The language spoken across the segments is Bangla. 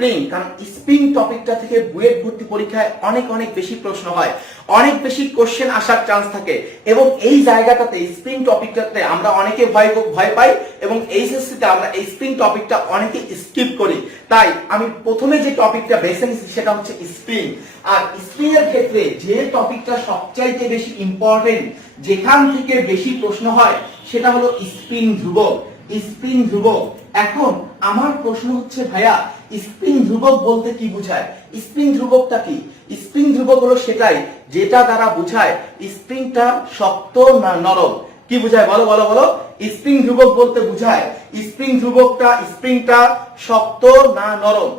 স্প্রিং, কারণ স্প্রিং টপিকটা থেকে বুয়েট ভর্তি পরীক্ষায় অনেক অনেক বেশি প্রশ্ন হয়, অনেক বেশি কোশ্চেন আসার চান্স থাকে এবং এই জায়গাটাতে স্প্রিং টপিকটাতে আমরা অনেকে ভয় পাই এবং এইচএসসিতে আমরা এই স্প্রিং টপিকটা অনেকে স্কিপ করি। তাই আমি প্রথমে যে টপিকটা বেছে নিয়েছি সেটা হচ্ছে স্প্রিং। আর স্প্রিং এর ক্ষেত্রে যে টপিকটা সবচাইতে বেশি ইম্পর্টেন্ট, যেখান থেকে বেশি প্রশ্ন হয়, সেটা হলো স্প্রিং ধ্রুবক। স্প্রিং ধ্রুবক, এখন আমার প্রশ্ন হচ্ছে ভাইয়া স্প্রিং ধ্রুবক বলতে কি বোঝায়? স্প্রিং ধ্রুবকটা কি? স্প্রিং ধ্রুবক হলো সেটাই যেটা দ্বারা বোঝায় স্প্রিংটা শক্ত না নরম। কি বোঝায় বলো বলো বলো? স্প্রিং ধ্রুবক বলতে বোঝায় স্প্রিংটা শক্ত না নরম।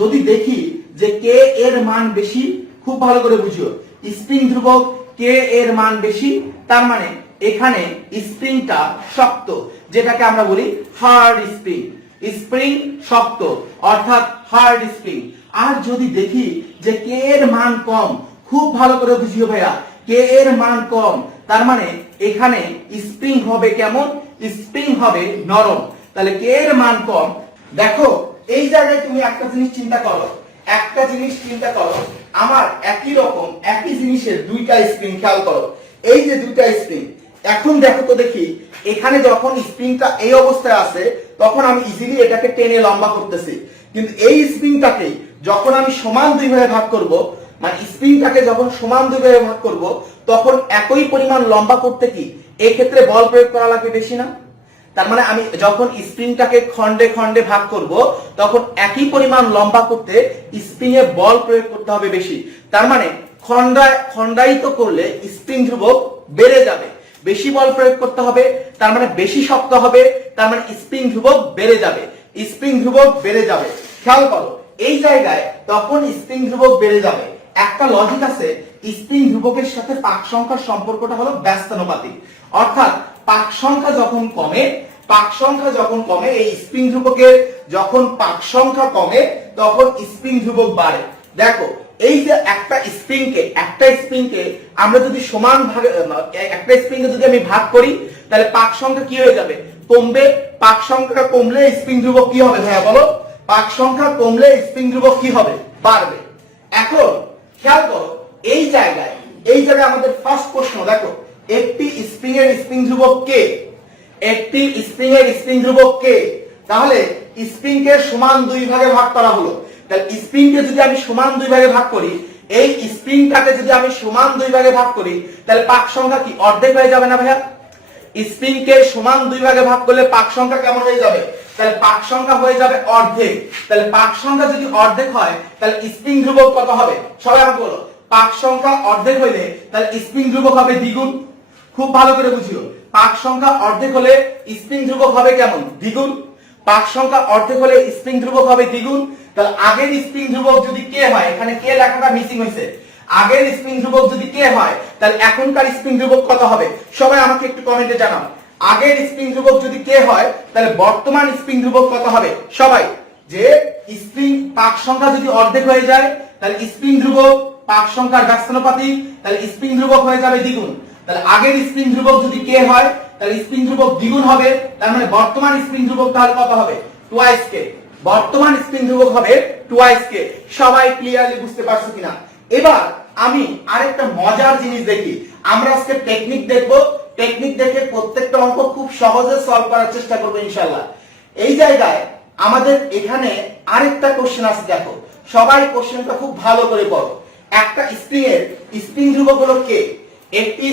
যদি দেখি যে কে এর মান বেশি, খুব ভালো করে বুঝিও, স্প্রিং ধ্রুবক কে এর মান বেশি, তার মানে এখানে স্প্রিংটা শক্ত, যেটাকে আমরা বলি হার্ড স্প্রিং। স্প্রিং শক্ত অর্থাৎ হার্ড স্প্রিং। আর যদি দেখি যে কে এর মান কম, খুব ভালো করে বুঝিও ভাইয়া, কে এর মান কম, তার মানে এখানে স্প্রিং হবে কেমন? স্প্রিং হবে নরম। তাহলে কে এর মান কম। দেখো এই জায়গায় তুমি একটা জিনিস চিন্তা করো, আমার একই জিনিসের দুইটা স্প্রিং, খেয়াল করো, এই যে দুইটা স্প্রিং, এখন দেখো তো দেখি, এখানে যখন স্প্রিংটা এই অবস্থায় আছে তখন আমি ইজিলি এটাকে টেনে লম্বা করতেছি, কিন্তু এই স্প্রিংটাকে যখন আমি সমান দুই ভাগে ভাগ করব, মানে স্প্রিংটাকে যখন সমান দুই ভাগে ভাগ করব, তখন একই পরিমাণ লম্বা করতে কি এই ক্ষেত্রে বল প্রয়োগ করা লাগবে বেশি না? তার মানে আমি যখন স্প্রিংটাকে খন্ডে খন্ডে ভাগ করব, তখন একই পরিমাণ লম্বা করতে স্প্রিং এ বল প্রয়োগ করতে হবে বেশি। তার মানে খন্ডায়িত করলে স্প্রিং ধ্রুবক বেড়ে যাবে, বেশি বল প্রয়োগ করতে হবে, তার মানে বেশি শক্ত হবে, তার মানে স্প্রিং ধ্রুবক বেড়ে যাবে, খেয়াল করো এই জায়গায় তখন স্প্রিং ধ্রুবক বেড়ে যাবে। একটা লজিক আছে, স্প্রিং ধ্রুবকের সাথে পাক সংখ্যার সম্পর্কটা হলো ব্যস্তানুপাতিক, অর্থাৎ পাক সংখ্যা যখন কমে এই স্প্রিং ধ্রুবকের যখন পাক সংখ্যা কমে তখন স্প্রিং ধ্রুবক বাড়ে। দেখো এই যে একটা স্প্রিংকে আমরা যদি সমান ভাগে, একটা স্প্রিংকে যদি আমি ভাগ করি, তাহলে পাক সংখ্যা কি হয়ে যাবে? কমবে। পাক সংখ্যা কমলে স্প্রিং ধ্রুবক কি হবে ভাইয়া বলো? পাক সংখ্যা কমলে স্প্রিং ধ্রুবক কি হবে? বাড়বে। এখন খেয়াল করো এই জায়গায় আমাদের ফার্স্ট প্রশ্ন, দেখো একটি স্প্রিং এর স্প্রিং ধ্রুবক কে? তাহলে স্প্রিংকে সমান দুই ভাগে ভাগ করা হলো। তাহলে স্প্রিংকে যদি আমি সমান দুই ভাগে ভাগ করি, এই স্প্রিংটাকে যদি আমি সমান দুই ভাগে ভাগ করি, তাহলে পাক সংখ্যা কি অর্ধেক হয়ে যাবে না ভাইয়া? স্প্রিংকে সমান দুই ভাগে ভাগ করলে পাক সংখ্যা কেমন হয়ে যাবে? তাহলে পাক সংখ্যা হয়ে যাবে অর্ধেক। তাহলে পাক সংখ্যা যদি অর্ধেক হয়, তাহলে স্প্রিং ধ্রুবক কত হবে? সবাই আমাকে বলো। পাক সংখ্যা অর্ধেক হইলে তাহলে স্প্রিং ধ্রুবক হবে দ্বিগুণ। খুব ভালো করে বুঝিও, পাক সংখ্যা অর্ধেক হলে স্প্রিং ধ্রুবক হবে কেমন? দ্বিগুণ। পাক সংখ্যা অর্ধেক হলে স্প্রিং ধ্রুবক হবে দ্বিগুণ। তাহলে আগের স্প্রিং ধ্রুবক যদি কে হয়, এখানে কে লেখাটা মিসিং হয়েছে, আগের স্প্রিং ধ্রুবক যদি কে হয়, তাহলে এখনকার স্প্রিং ধ্রুবক কত হবে? সবাই আমাকে একটু কমেন্টে জানাও। আগের স্প্রিং ধ্রুবক যদি কে হয়, তাহলে বর্তমান স্প্রিং ধ্রুবক কত হবে? সবাই, যে স্প্রিং পাক সংখ্যা যদি অর্ধেক হয়ে যায়, তাহলে স্প্রিং ধ্রুবক পাক সংখ্যার ব্যস্তানুপাতিক, তাহলে স্প্রিং ধ্রুবক হয়ে যাবে দ্বিগুণ। তাহলে আগের স্প্রিং ধ্রুবক যদি কে হয়, তাহলে স্প্রিং ধ্রুবক দ্বিগুণ হবে, তার মানে বর্তমান স্প্রিং ধ্রুবক তাহলে কত হবে? টুয়াইস কে। বর্তমান স্প্রিং ধ্রুবক হবে টুয়াইস কে। সবাই ক্লিয়ারলি বুঝতে পারছো কিনা? এবার আমি আরেকটা মজার জিনিস দেখি, আমরা আজকে টেকনিক দেখে প্রত্যেকটা অঙ্ক খুব সহজে সলভ করার চেষ্টা করবো ইনশাআল্লাহ। এই জায়গায় আমাদের এখানে আরেকটা কোশ্চেন আছে, দেখো সবাই কোশ্চেনটা খুব ভালো করে পড়ো। একটা স্প্রিং ধ্রুবক হলো কে, একটি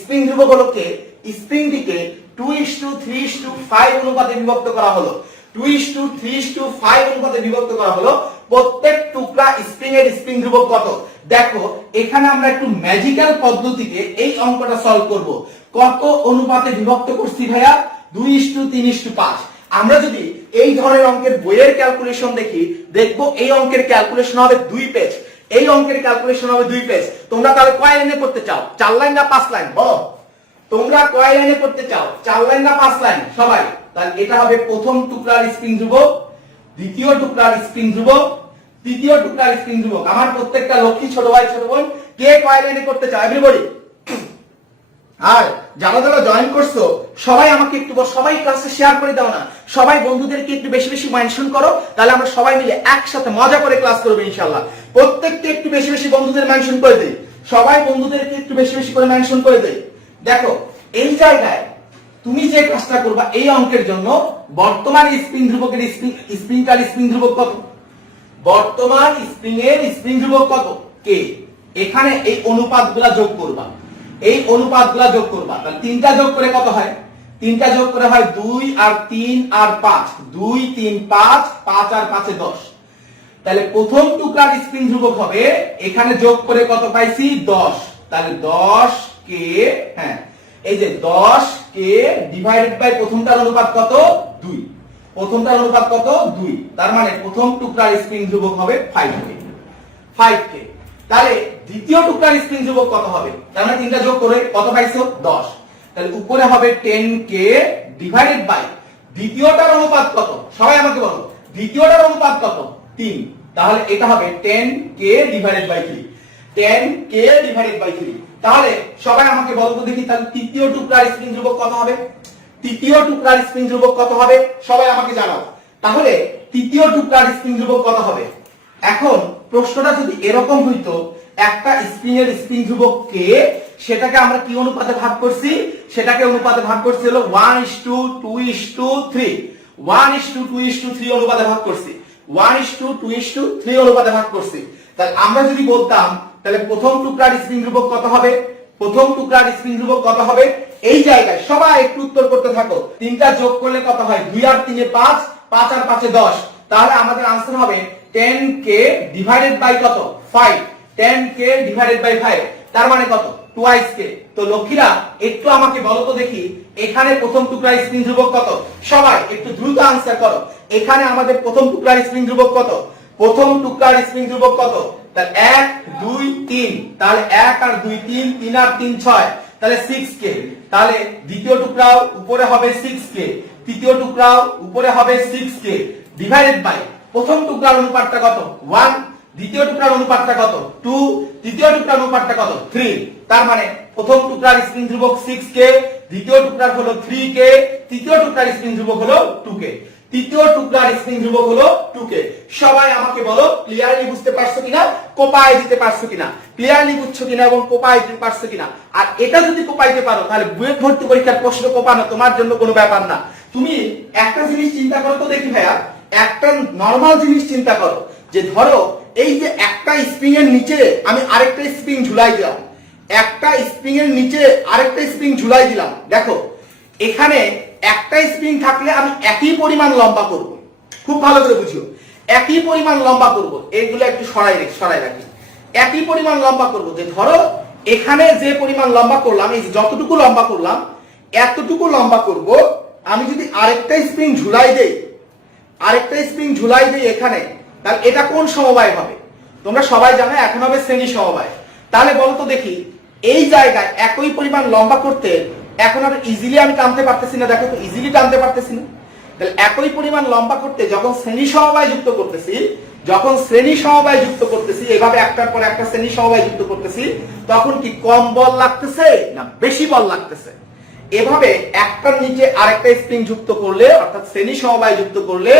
স্প্রিং ধ্রুবক হলো কে, স্প্রিংটিকে 2:3:5 অনুপাতে বিভক্ত করা হলো। 2:3:5 অনুপাতে বিভক্ত করা হলো। প্রত্যেক টুকরা স্প্রিং এর স্প্রিং ধ্রুবক কত? দেখো এখানে আমরা একটু ম্যাজিক্যাল পদ্ধতিতে এই অঙ্কটা সলভ করব। কত অনুপাতে বিভক্ত করছি ভাইয়া? 2:3:5। আমরা যদি এই ধরনের অঙ্কের বইয়ের ক্যালকুলেশন দেখি, দেখবো এই অঙ্কের ক্যালকুলেশন হবে 2 পেজ। এই অঙ্কের ক্যালকুলেশন হবে 2 পেজ। তোমরা তাহলে কয় লাইনে করতে চাও? 4 লাইন না 5 লাইন? বলো তোমরা কয় লাইনে করতে চাও? 4 লাইন না 5 লাইন? সবাই, তাহলে এটা হবে প্রথম টুকরার স্প্রিং ধ্রুবক, দ্বিতীয় টুকরার স্প্রিং ধ্রুবক, তৃতীয় টুকরার স্প্রিং ধ্রুবক। আমার প্রত্যেকটা লক্ষ্মী ছোট ভাই ছোট বোন, কে কয় লাইনে করতে চাও? এভরিবডি আর যারা যারা জয়েন করছো সবাই আমাকে একটু সবাই ক্লাসে শেয়ার করে দাও না, সবাই বন্ধুদেরকে একটু বেশি বেশি মেনশন করো, তাহলে আমরা সবাই মিলে একসাথে মজা করে ক্লাস করবো ইনশাআল্লাহ। প্রত্যেককে একটু বেশি বেশি বন্ধুদের মেনশন করে দেই, সবাই বন্ধুদেরকে একটু বেশি বেশি করে মেনশন করে দেই। দেখো এই জায়গায় তুমি যে কাজটা করবা এই অঙ্কের জন্য, বর্তমান স্প্রিং ধ্রুবকের স্প্রিংটার স্প্রিং ধ্রুবক কত, বর্তমান স্প্রিং এর স্প্রিং ধ্রুবক কত কে, এখানে এই অনুপাতগুলা যোগ করবা, এই অনুপাতগুলা যোগ করবা। তাহলে তিনটা যোগ করে কত হয়, তিনটা যোগ করে হয় 2 আর 3 আর 5, 2 3 5, 5 আর 5 10। তাহলে প্রথম টুকরার স্প্রিং ধ্রুবক হবে, এখানে যোগ করে কত পাইছি 10, তাহলে 10 কে, হ্যাঁ এই যে 10 কে ডিভাইডেড বাই প্রথমটার অনুপাত কত 2, প্রথমটার অনুপাত কত 2, তার মানে প্রথম টুকরার স্প্রিং ধ্রুবক হবে 5 কে। তাহলে দ্বিতীয় টুকরার স্প্রিং ধ্রুবক কত হবে, তার মানে তিনটা যোগ করে কত পাইছো 10, তাহলে উপরে হবে 10 কে ডিভাইডেড বাই দ্বিতীয়টার অনুপাত কত, সবাই আমাকে বলো দ্বিতীয়টার অনুপাত কত 3, তাহলে এটা হবে 10 কে ডিভাইডেড বাই 3, 10 কে ডিভাইডেড বাই 3। তাহলে সবাই আমাকে বলো তো দেখি, তাহলে তৃতীয় টুকরার স্প্রিং ধ্রুবক কত হবে, তৃতীয় টুকরার স্প্রিং ধ্রুবক কত হবে সবাই আমাকে জানাও। তাহলে তৃতীয় টুকরার স্প্রিং ধ্রুবক কত হবে, এখন প্রশ্নটা যদি এরকম হইতো একটা স্প্রিং এর স্প্রিং ধ্রুবক কে, সেটাকে আমরা কি অনুপাতে ভাগ করছি, সেটাকে অনুপাতে ভাগ করছি হলো 1:2:3, 1:2:3 অনুপাতে ভাগ করছি, 1:2:3 অনুপাতে ভাগ করছি। তাহলে আমরা যদি বলতাম তাহলে প্রথম টুকরার স্প্রিং ধ্রুবক কত হবে, প্রথম টুকরার স্প্রিং ধ্রুবক কত হবে, এই জায়গায় সবাই একটু উত্তর করতে থাকো, তিনটা যোগ করলে কত হয় 2 আর 3 5, 5 আর 5 10, তাহলে আমাদের आंसर হবে 10 কে ডিভাইডেড বাই কত 5, 10 কে ডিভাইডেড বাই 5, তার মানে কত টুয়াইস কে। তো লক্ষ্মীরা একটু আমাকে বলো তো দেখি, এখানে প্রথম টুকরার স্প্রিং ধ্রুবক কত, সবাই একটু দ্রুত आंसर করো, এখানে আমাদের প্রথম টুকরার স্প্রিং ধ্রুবক কত, প্রথম টুকরার স্প্রিং ধ্রুবক কত, তাহলে 1 2 3, তাহলে 1 আর 2 3, 3 আর 3 6, তাহলে 6 কে। তাহলে দ্বিতীয় টুকরাও উপরে হবে 6 কে, তৃতীয় টুকরাও উপরে হবে 6 কে ডিভাইডেড বাই প্রথম টুকরার অনুপাতটা কত 1, দ্বিতীয় টুকরার অনুপাতটা কত 2, তৃতীয় টুকরার অনুপাতটা কত 3, তার মানে প্রথম টুকরার স্প্রিং ধ্রুবক 6 কে, দ্বিতীয় টুকরার হলো 3 কে, তৃতীয় টুকরার স্প্রিং ধ্রুবক হলো 2 কে, তৃতীয় টুকরার স্প্রিং ধ্রুবক হলো 2 কে। সবাই আমাকে বলো ক্লিয়ারলি বুঝতে পারছো কিনা, কোপায় দিতে পারছো কিনা, ক্লিয়ারলি বুঝছো কিনা এবং কোপায় দিতে পারছো কিনা। আর এটা যদি কোপাইতে পারো তাহলে বুয়েট ভর্তি পরীক্ষার প্রশ্ন কোপানো তোমার জন্য কোনো ব্যাপার না। তুমি একটা জিনিস চিন্তা করো তো দেখি ভাইয়া, একটা নরমাল জিনিস চিন্তা করো, যে ধরো এই যে একটা স্প্রিং এর নিচে আমি আরেকটা স্প্রিং ঝুলাই দিলাম, একটা স্প্রিং এর নিচে আরেকটা স্প্রিং ঝুলাই দিলাম, দেখো এখানে একটা স্প্রিং থাকলে আমি একই পরিমাণ লম্বা করব, খুব ভালো করে বুঝিও, একই পরিমাণ লম্বা করব, এইগুলো একটু সরাই রাখি, একই পরিমাণ লম্বা করব। যে ধরো এখানে যে পরিমাণ লম্বা করলাম, এই যতটুকু লম্বা করলাম এতটুকু লম্বা করব, আমি যদি আরেকটা স্প্রিং ঝুলাই দেই, আরেকটা স্প্রিং ঝুলাই দেই এখানে, তাহলে এটা কোন সমবায় হবে, তোমরা সবাই জানো এখন হবে শ্রেণী সমবায়। তাহলে বলো তো দেখি এই জায়গায় একই পরিমাণ লম্বা করতে এখন আর ইজিলি আমি টানতে পারতেছি না, দেখো তো ইজিলি টানতে পারতেছি না। তাহলে একই পরিমাণ লম্বা করতে যখন শ্রেণী সমবায় যুক্ত করতেছি, যখন শ্রেণী সমবায় যুক্ত করতেছি, এভাবে একটার পর একটা শ্রেণী সমবায় যুক্ত করতেছি, তখন কি কম বল লাগতেছে না বেশি বল লাগতেছে। এভাবে একটার নিচে আরেকটা স্প্রিং যুক্ত করলে অর্থাৎ শ্রেণী সমবায় যুক্ত করলে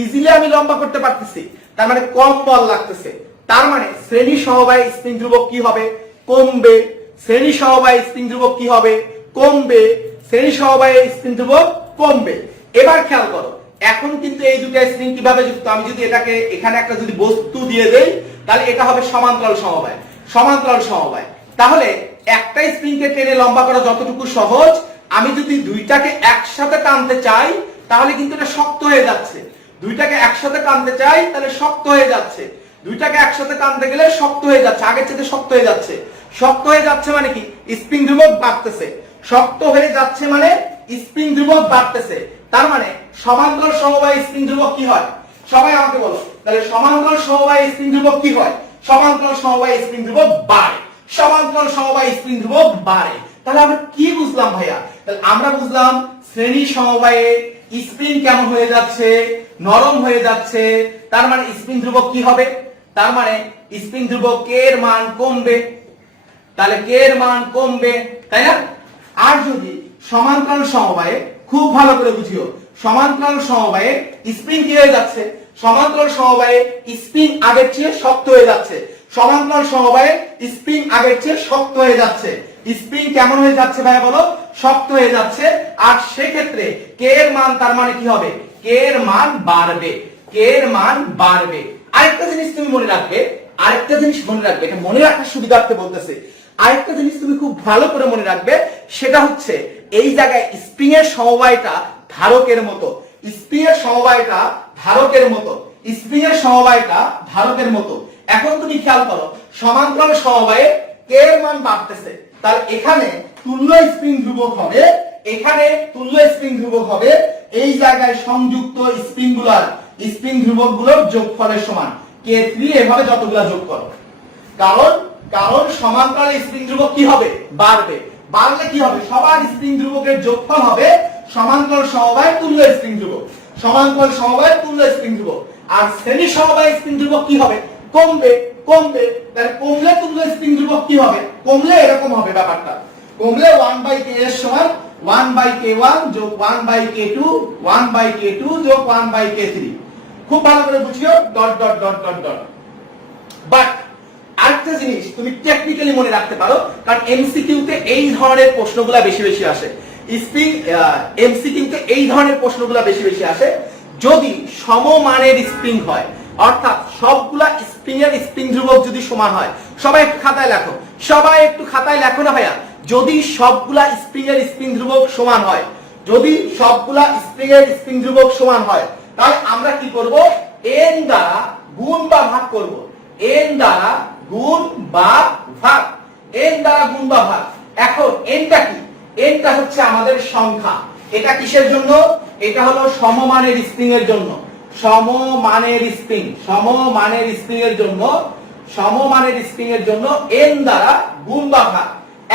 ইজিলি আমি লম্বা করতে পারতেছি, তার মানে কম বল লাগতেছে, তার মানে শ্রেণী সমবায় স্প্রিং ধ্রুবক কি হবে কমবে, শ্রেণী সমবায় স্প্রিং ধ্রুবক কি হবে কমবে, শ্রেণী সমবায় স্প্রিং ধ্রুবক কমবে। এবার খেয়াল করো এখন কিন্তু এই দুটো স্প্রিং কিভাবে যুক্ত, আমি যদি এটাকে এখানে একটা যদি বস্তু দিয়ে দেই তাহলে এটা হবে সমান্তরাল সমবায়, সমান্তরাল সমবায়। তাহলে একটা স্প্রিং কে টেনে লম্বা করা যতটুকু সহজ, আমি যদি দুইটাকে একসাথে টানতে চাই তাহলে কিন্তু এটা শক্ত হয়ে যাচ্ছে, দুইটাকে একসাথে টানতে চাই তাহলে শক্ত হয়ে যাচ্ছে, দুইটাকে একসাথে টানতে গেলে শক্ত হয়ে যাচ্ছে, আগের চেয়ে শক্ত হয়ে যাচ্ছে, শক্ত হয়ে যাচ্ছে মানে কি স্প্রিং ধ্রুবক বাড়তেছে, শক্ত হয়ে যাচ্ছে মানে স্প্রিং ধ্রুবক বাড়তেছে, তার মানে সমান্তরাল সমবায় স্প্রিং ধ্রুবক কি হয়, সবাই আমাকে বলো, তাহলে সমান্তরাল সমবায় স্প্রিং ধ্রুবক কি হয়, সমান্তরাল সমবায় স্প্রিং ধ্রুবক বাড়ে, সমান্তরাল সমবায় স্প্রিং ধ্রুবক বাড়ে। তাহলে আমরা কি বুঝলাম ভাইয়া, তাহলে আমরা বুঝলাম শ্রেণী সমবায়ে স্প্রিং কেমন হয়ে যাচ্ছে, নরম হয়ে যাচ্ছে, তার মানে স্প্রিং ধ্রুবক কি হবে, তার মানে স্প্রিং ধ্রুবক কে এর মান কমবে, তাহলে কে এর মান কমবে, তাই না। আর যদি সমান্তরাল সমবায়ে, খুব ভালো করে বুঝিও, সমান্তরাল সমবায়ে স্প্রিং কি হয়ে যাচ্ছে, সমান্তরাল সমবায়ে স্প্রিং আগের চেয়ে শক্ত হয়ে যাচ্ছে, সমান্তরাল সমবায়ে স্প্রিং আগের চেয়ে শক্ত হয়ে যাচ্ছে। স্প্রিং কেমন হয়ে যাচ্ছে ভাইয়া বলো, শক্ত হয়ে যাচ্ছে। আর সেক্ষেত্রে কে এর মান তার মানে কি হবে, কে এর মান বাড়বে, কে এর মান বাড়বে। আরেকটা জিনিস তুমি মনে রাখবে, আরেকটা জিনিস মনে রাখবে, এটা মনে রাখার সুবিধার্থে বলতেছে, আরেকটা জিনিস তুমি খুব ভালো করে মনে রাখবে, সেটা হচ্ছে এই জায়গায় স্প্রিং এর সমবায়টা ধারকের মতো, স্প্রিং এর সমবায়টা ধারকের মতো, স্প্রিং এর সমবায়টা ধারকের মতো। এখন তুমি খেয়াল করো, সমান্তরাল সমবায়ে কে এর মান বাড়তেছে, তাহলে এখানে তুল্য স্প্রিং ধ্রুবক হবে, এখানে তুল্য স্প্রিং ধ্রুবক হবে এই জায়গায় সংযুক্ত স্প্রিং ধ্রুবক গুলোর যোগফলের সমান K3, এভাবে যতগুলা যোগ করো। কারণ সমান্তরাল স্প্রিং ধ্রুবক কি হবে, বাড়বে। বাড়লে কি হবে, সবার স্প্রিং ধ্রুবকের যোগফল হবে সমান্তরাল সমবায় তুল্য স্প্রিং ধ্রুবক, সমান্তরাল সমবায় তুল্য স্প্রিং ধ্রুবক। আর শ্রেণী সমবায় স্প্রিং ধ্রুবক কি হবে, কমবে। তাহলে কমলে তুল্য স্প্রিং ধ্রুবক কি হবে, কমলে এরকম হবে ব্যাপারটা, কমলে 1/k এর সমান 1/k1 যোগ 1/k2, 1/k2 যোগ 1/k3। খুব ভালো করে বুঝিও, dot dot dot dot dot. But আরেকটা জিনিস তুমি টেকনিক্যালি মনে রাখতে পারো, কারণ এমসিকিউতে এই ধরনের প্রশ্নগুলো বেশি বেশি আসে, স্প্রিং এমসিকিউতে এই ধরনের প্রশ্নগুলো বেশি বেশি আসে। যদি সমমানের স্প্রিং হয়, অর্থাৎ সবগুলা স্প্রিং এর স্প্রিং ধ্রুবক যদি সমান হয়, সবাই একটু খাতায় লেখো, সবাই একটু খাতায় লেখো না ভাইয়া, যদি সবগুলা স্প্রিং এর স্প্রিং ধ্রুবক সমান হয়, যদি সবগুলা স্প্রিং এর স্প্রিং ধ্রুবক সমান হয়, তাহলে আমরা কি করব, n দ্বারা গুণ বা ভাগ করব, n দ্বারা গুণ বা ভাগ, n দ্বারা গুণ বা ভাগ। এখন nটা কি, nটা হচ্ছে আমাদের সংখ্যা, এটা কিসের জন্য, এটা হলো সমমানের স্প্রিং এর জন্য, সমমানের স্প্রিং, সমমানের স্প্রিং এর জন্য, সমমানের স্প্রিং এর জন্য n দ্বারা গুণ বা ভাগ।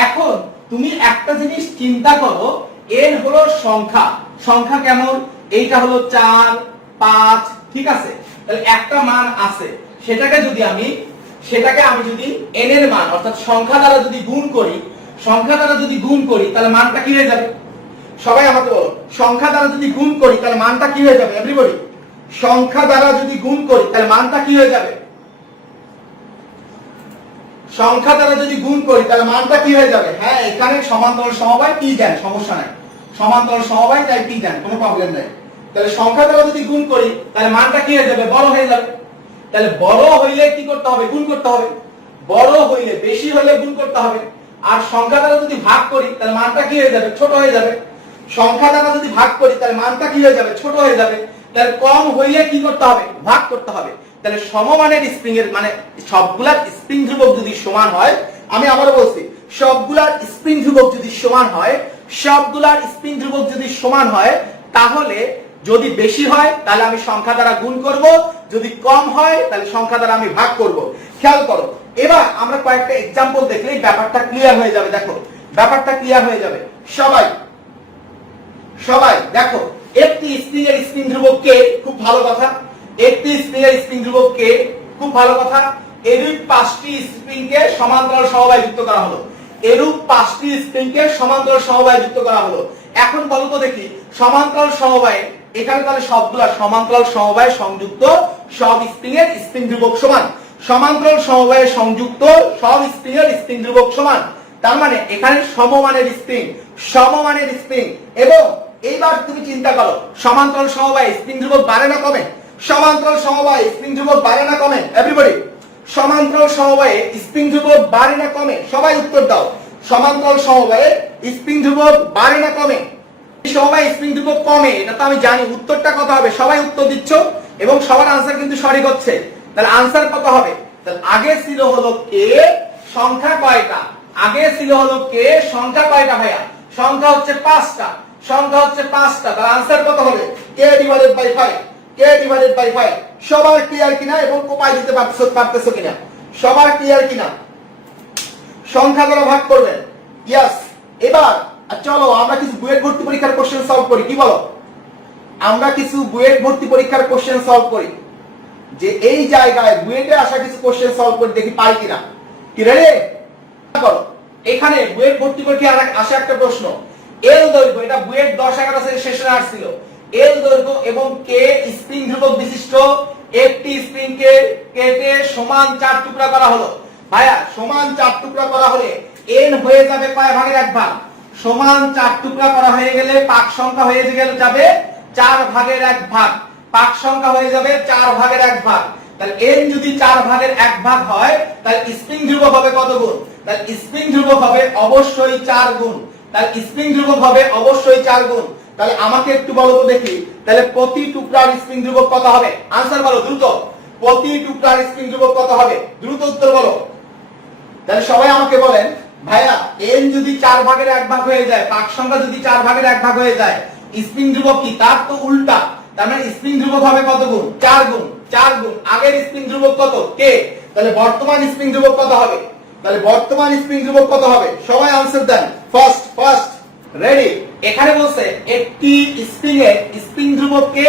এখন তুমি একটা জিনিস চিন্তা করো, n হলো সংখ্যা, সংখ্যা কেমন, এইটা হলো 4, 5, ঠিক আছে, তাহলে একটা মান আছে, সেটাকে আমি যদি n এর মান অর্থাৎ সংখ্যা দ্বারা যদি গুণ করি, সংখ্যা দ্বারা যদি গুণ করি, তাহলে মানটা কি হয়ে যাবে, সবাই আমাকে বলো, সংখ্যা দ্বারা যদি গুণ করি তাহলে মানটা কি হয়ে যাবে, এভরিবডি, সংখ্যা দ্বারা যদি গুণ করি তাহলে মানটা কি হয়ে যাবে, সংখ্যা দ্বারা যদি গুণ করি তাহলে মানটা কি হয়ে যাবে, হ্যাঁ এখানে সমান্তরাল সমবায় কি দেন, সমস্যা নাই, সমান্তরাল সমবায় তাই কি দেন, কোনো প্রবলেম নাই। তাহলে সংখ্যা দ্বারা যদি গুণ করি তাহলে মানটা কি হয়ে যাবে, বড় হয়ে যাবে। তাহলে বড় হইলে কি করতে হবে, গুণ করতে হবে, বড় হইলে, বেশি হলে গুণ করতে হবে। আর সংখ্যা দ্বারা যদি ভাগ করি তাহলে মানটা কি হয়ে যাবে, ছোট হয়ে যাবে। সংখ্যা দ্বারা যদি ভাগ করি তাহলে মানটা কি হয়ে যাবে, ছোট হয়ে যাবে। তাহলে কম হইলে কি করতে হবে, ভাগ করতে হবে। তাহলে সমমানের স্প্রিং এর মানে সবগুলার স্প্রিং ধ্রুবক যদি সমান হয়, আমি আবারও বলছি, সবগুলার স্প্রিং ধ্রুবক যদি সমান হয়, সবগুলার স্প্রিং ধ্রুবক যদি সমান হয়, তাহলে যদি বেশি হয় তাহলে আমি সংখ্যা দ্বারা গুণ করব, যদি কম হয় তাহলে সংখ্যা দ্বারা আমি ভাগ করব। খেয়াল করো, এবার আমরা কয়েকটা एग्जांपल দেখলেই ব্যাপারটা ক্লিয়ার হয়ে যাবে। দেখো ব্যাপারটা ক্লিয়ার হয়ে যাবে। সবাই দেখো, একটি স্প্রিং এর স্প্রিং ধ্রুবক কে, খুব ভালো কথা, একটি স্প্রিং এর স্প্রিং ধ্রুবক কে, খুব ভালো কথা। এরূপ 5টি স্প্রিং কে সমান্তরাল সমবায় যুক্ত করা হলো, এরূপ 5টি স্প্রিং কে সমান্তরাল সমবায় যুক্ত করা হলো। এখন বলো তো দেখি, সমান্তরাল সমবায়ে এখানে তাহলে সবগুলা সমান্তরাল সমবায়ে সংযুক্ত সব স্প্রিং এর স্প্রিং ধ্রুবক সমান, সমান্তরাল সমবায়ে সংযুক্ত সব স্প্রিং এর স্প্রিং ধ্রুবক সমান। তার মানে এখানে সমমানের স্প্রিং, সমমানের স্প্রিং। এবং এইবার তুমি চিন্তা করো, সমান্তরাল সমবায়ে স্প্রিং ধ্রুবক বাড়ে না কমে, সমান্তরাল সমবায়ে স্প্রিং ধ্রুবক বাড়ে না কমে, এভরিবডি, সমান্তরাল সমবায়ে স্প্রিং ধ্রুবক বাড়ে না কমে, সবাই উত্তর দাও। সমান্তরাল সমবায়ে স্প্রিং ধ্রুবক বাড়ে না কমে, সমবায়ে স্প্রিং ধ্রুবক কমে, এটা তো আমি জানি। উত্তরটা কত হবে, সবাই উত্তর দিচ্ছ এবং সবার আনসার কিন্তু সঠিক হচ্ছে। তাহলে আনসার কত হবে, তাহলে আগে ছিল হলো কে, সংখ্যা কয়টা, আগে ছিল হলো কে, সংখ্যা কয়টা ভাইয়া, সংখ্যা হচ্ছে 5টা, সংখ্যা হচ্ছে 5টা। তাহলে আনসার কত হবে, k divided by 5, k divided by 5। সবার ক্লিয়ার কিনা এবং কোপায় দিতে পারতেছো কিনা, সবার ক্লিয়ার কিনা, সংখ্যা দ্বারা ভাগ করবেন, ইয়েস। এবার চলো আমরা কিছু বুয়েট ভর্তি পরীক্ষার কোশ্চেন সলভ করি, কি বলো, আমরা কিছু বুয়েট ভর্তি পরীক্ষার কোশ্চেন সলভ করি, যে এই জায়গায় বুয়েটে আসা কিছু কোশ্চেন সলভ করে দেখি পাই কিনা। কি রেডি করো, এখানে বুয়েট ভর্তি পরীক্ষায় আসা একটা প্রশ্ন, এল দৈর্ঘ্য, এটা বুয়েট 10-11 সেশনে আসছিল, এল দৈর্ঘ্য এবং কে স্প্রিং ধ্রুবক বিশিষ্ট একটি স্প্রিং কে কেটে সমান 4 টুকরা করা হলো। ভাইয়া সমান 4 টুকরা করা হলে এন হয়ে যাবে কয় ভাগের 1 ভাগ? সমান 4 টুকরা করা হয়ে গেলে পাক সংখ্যা হয়ে যাবে 4 ভাগের 1 ভাগ, পাক সংখ্যা হয়ে যাবে 4 ভাগের 1 ভাগ। তাহলে n যদি 4 ভাগের 1 ভাগ হয় তাহলে স্প্রিং ধ্রুবক হবে কত গুণ? তাহলে স্প্রিং ধ্রুবক হবে অবশ্যই 4 গুণ। তাহলে স্প্রিং ধ্রুবক হবে অবশ্যই 4 গুণ। তাহলে আমাকে একটু বলো তো দেখি, তাহলে প্রতি টুকরার স্প্রিং ধ্রুবক কত হবে? আনসার বলো দ্রুত, প্রতি টুকরার স্প্রিং ধ্রুবক কত হবে? দ্রুত উত্তর বলো। তাহলে সবাই আমাকে বলেন ভাইয়া n যদি 4 ভাগের 1 ভাগ হয়ে যায়, পাক সংখ্যা যদি 4 ভাগের 1 ভাগ হয়ে যায়, স্প্রিং ধ্রুবক কি? তার তো উল্টা, তার মানে স্প্রিং ধ্রুবক হবে কত গুণ? 4 গুণ। 4 গুণ আগের স্প্রিং ধ্রুবক কত? কে। তাহলে বর্তমান স্প্রিং ধ্রুবক কত হবে? তাহলে বর্তমান স্প্রিং ধ্রুবক কত হবে? সবাই আনসার দেন ফার্স্ট। রেডি? এখানে বলছে একটি স্প্রিং এর স্প্রিং ধ্রুবককে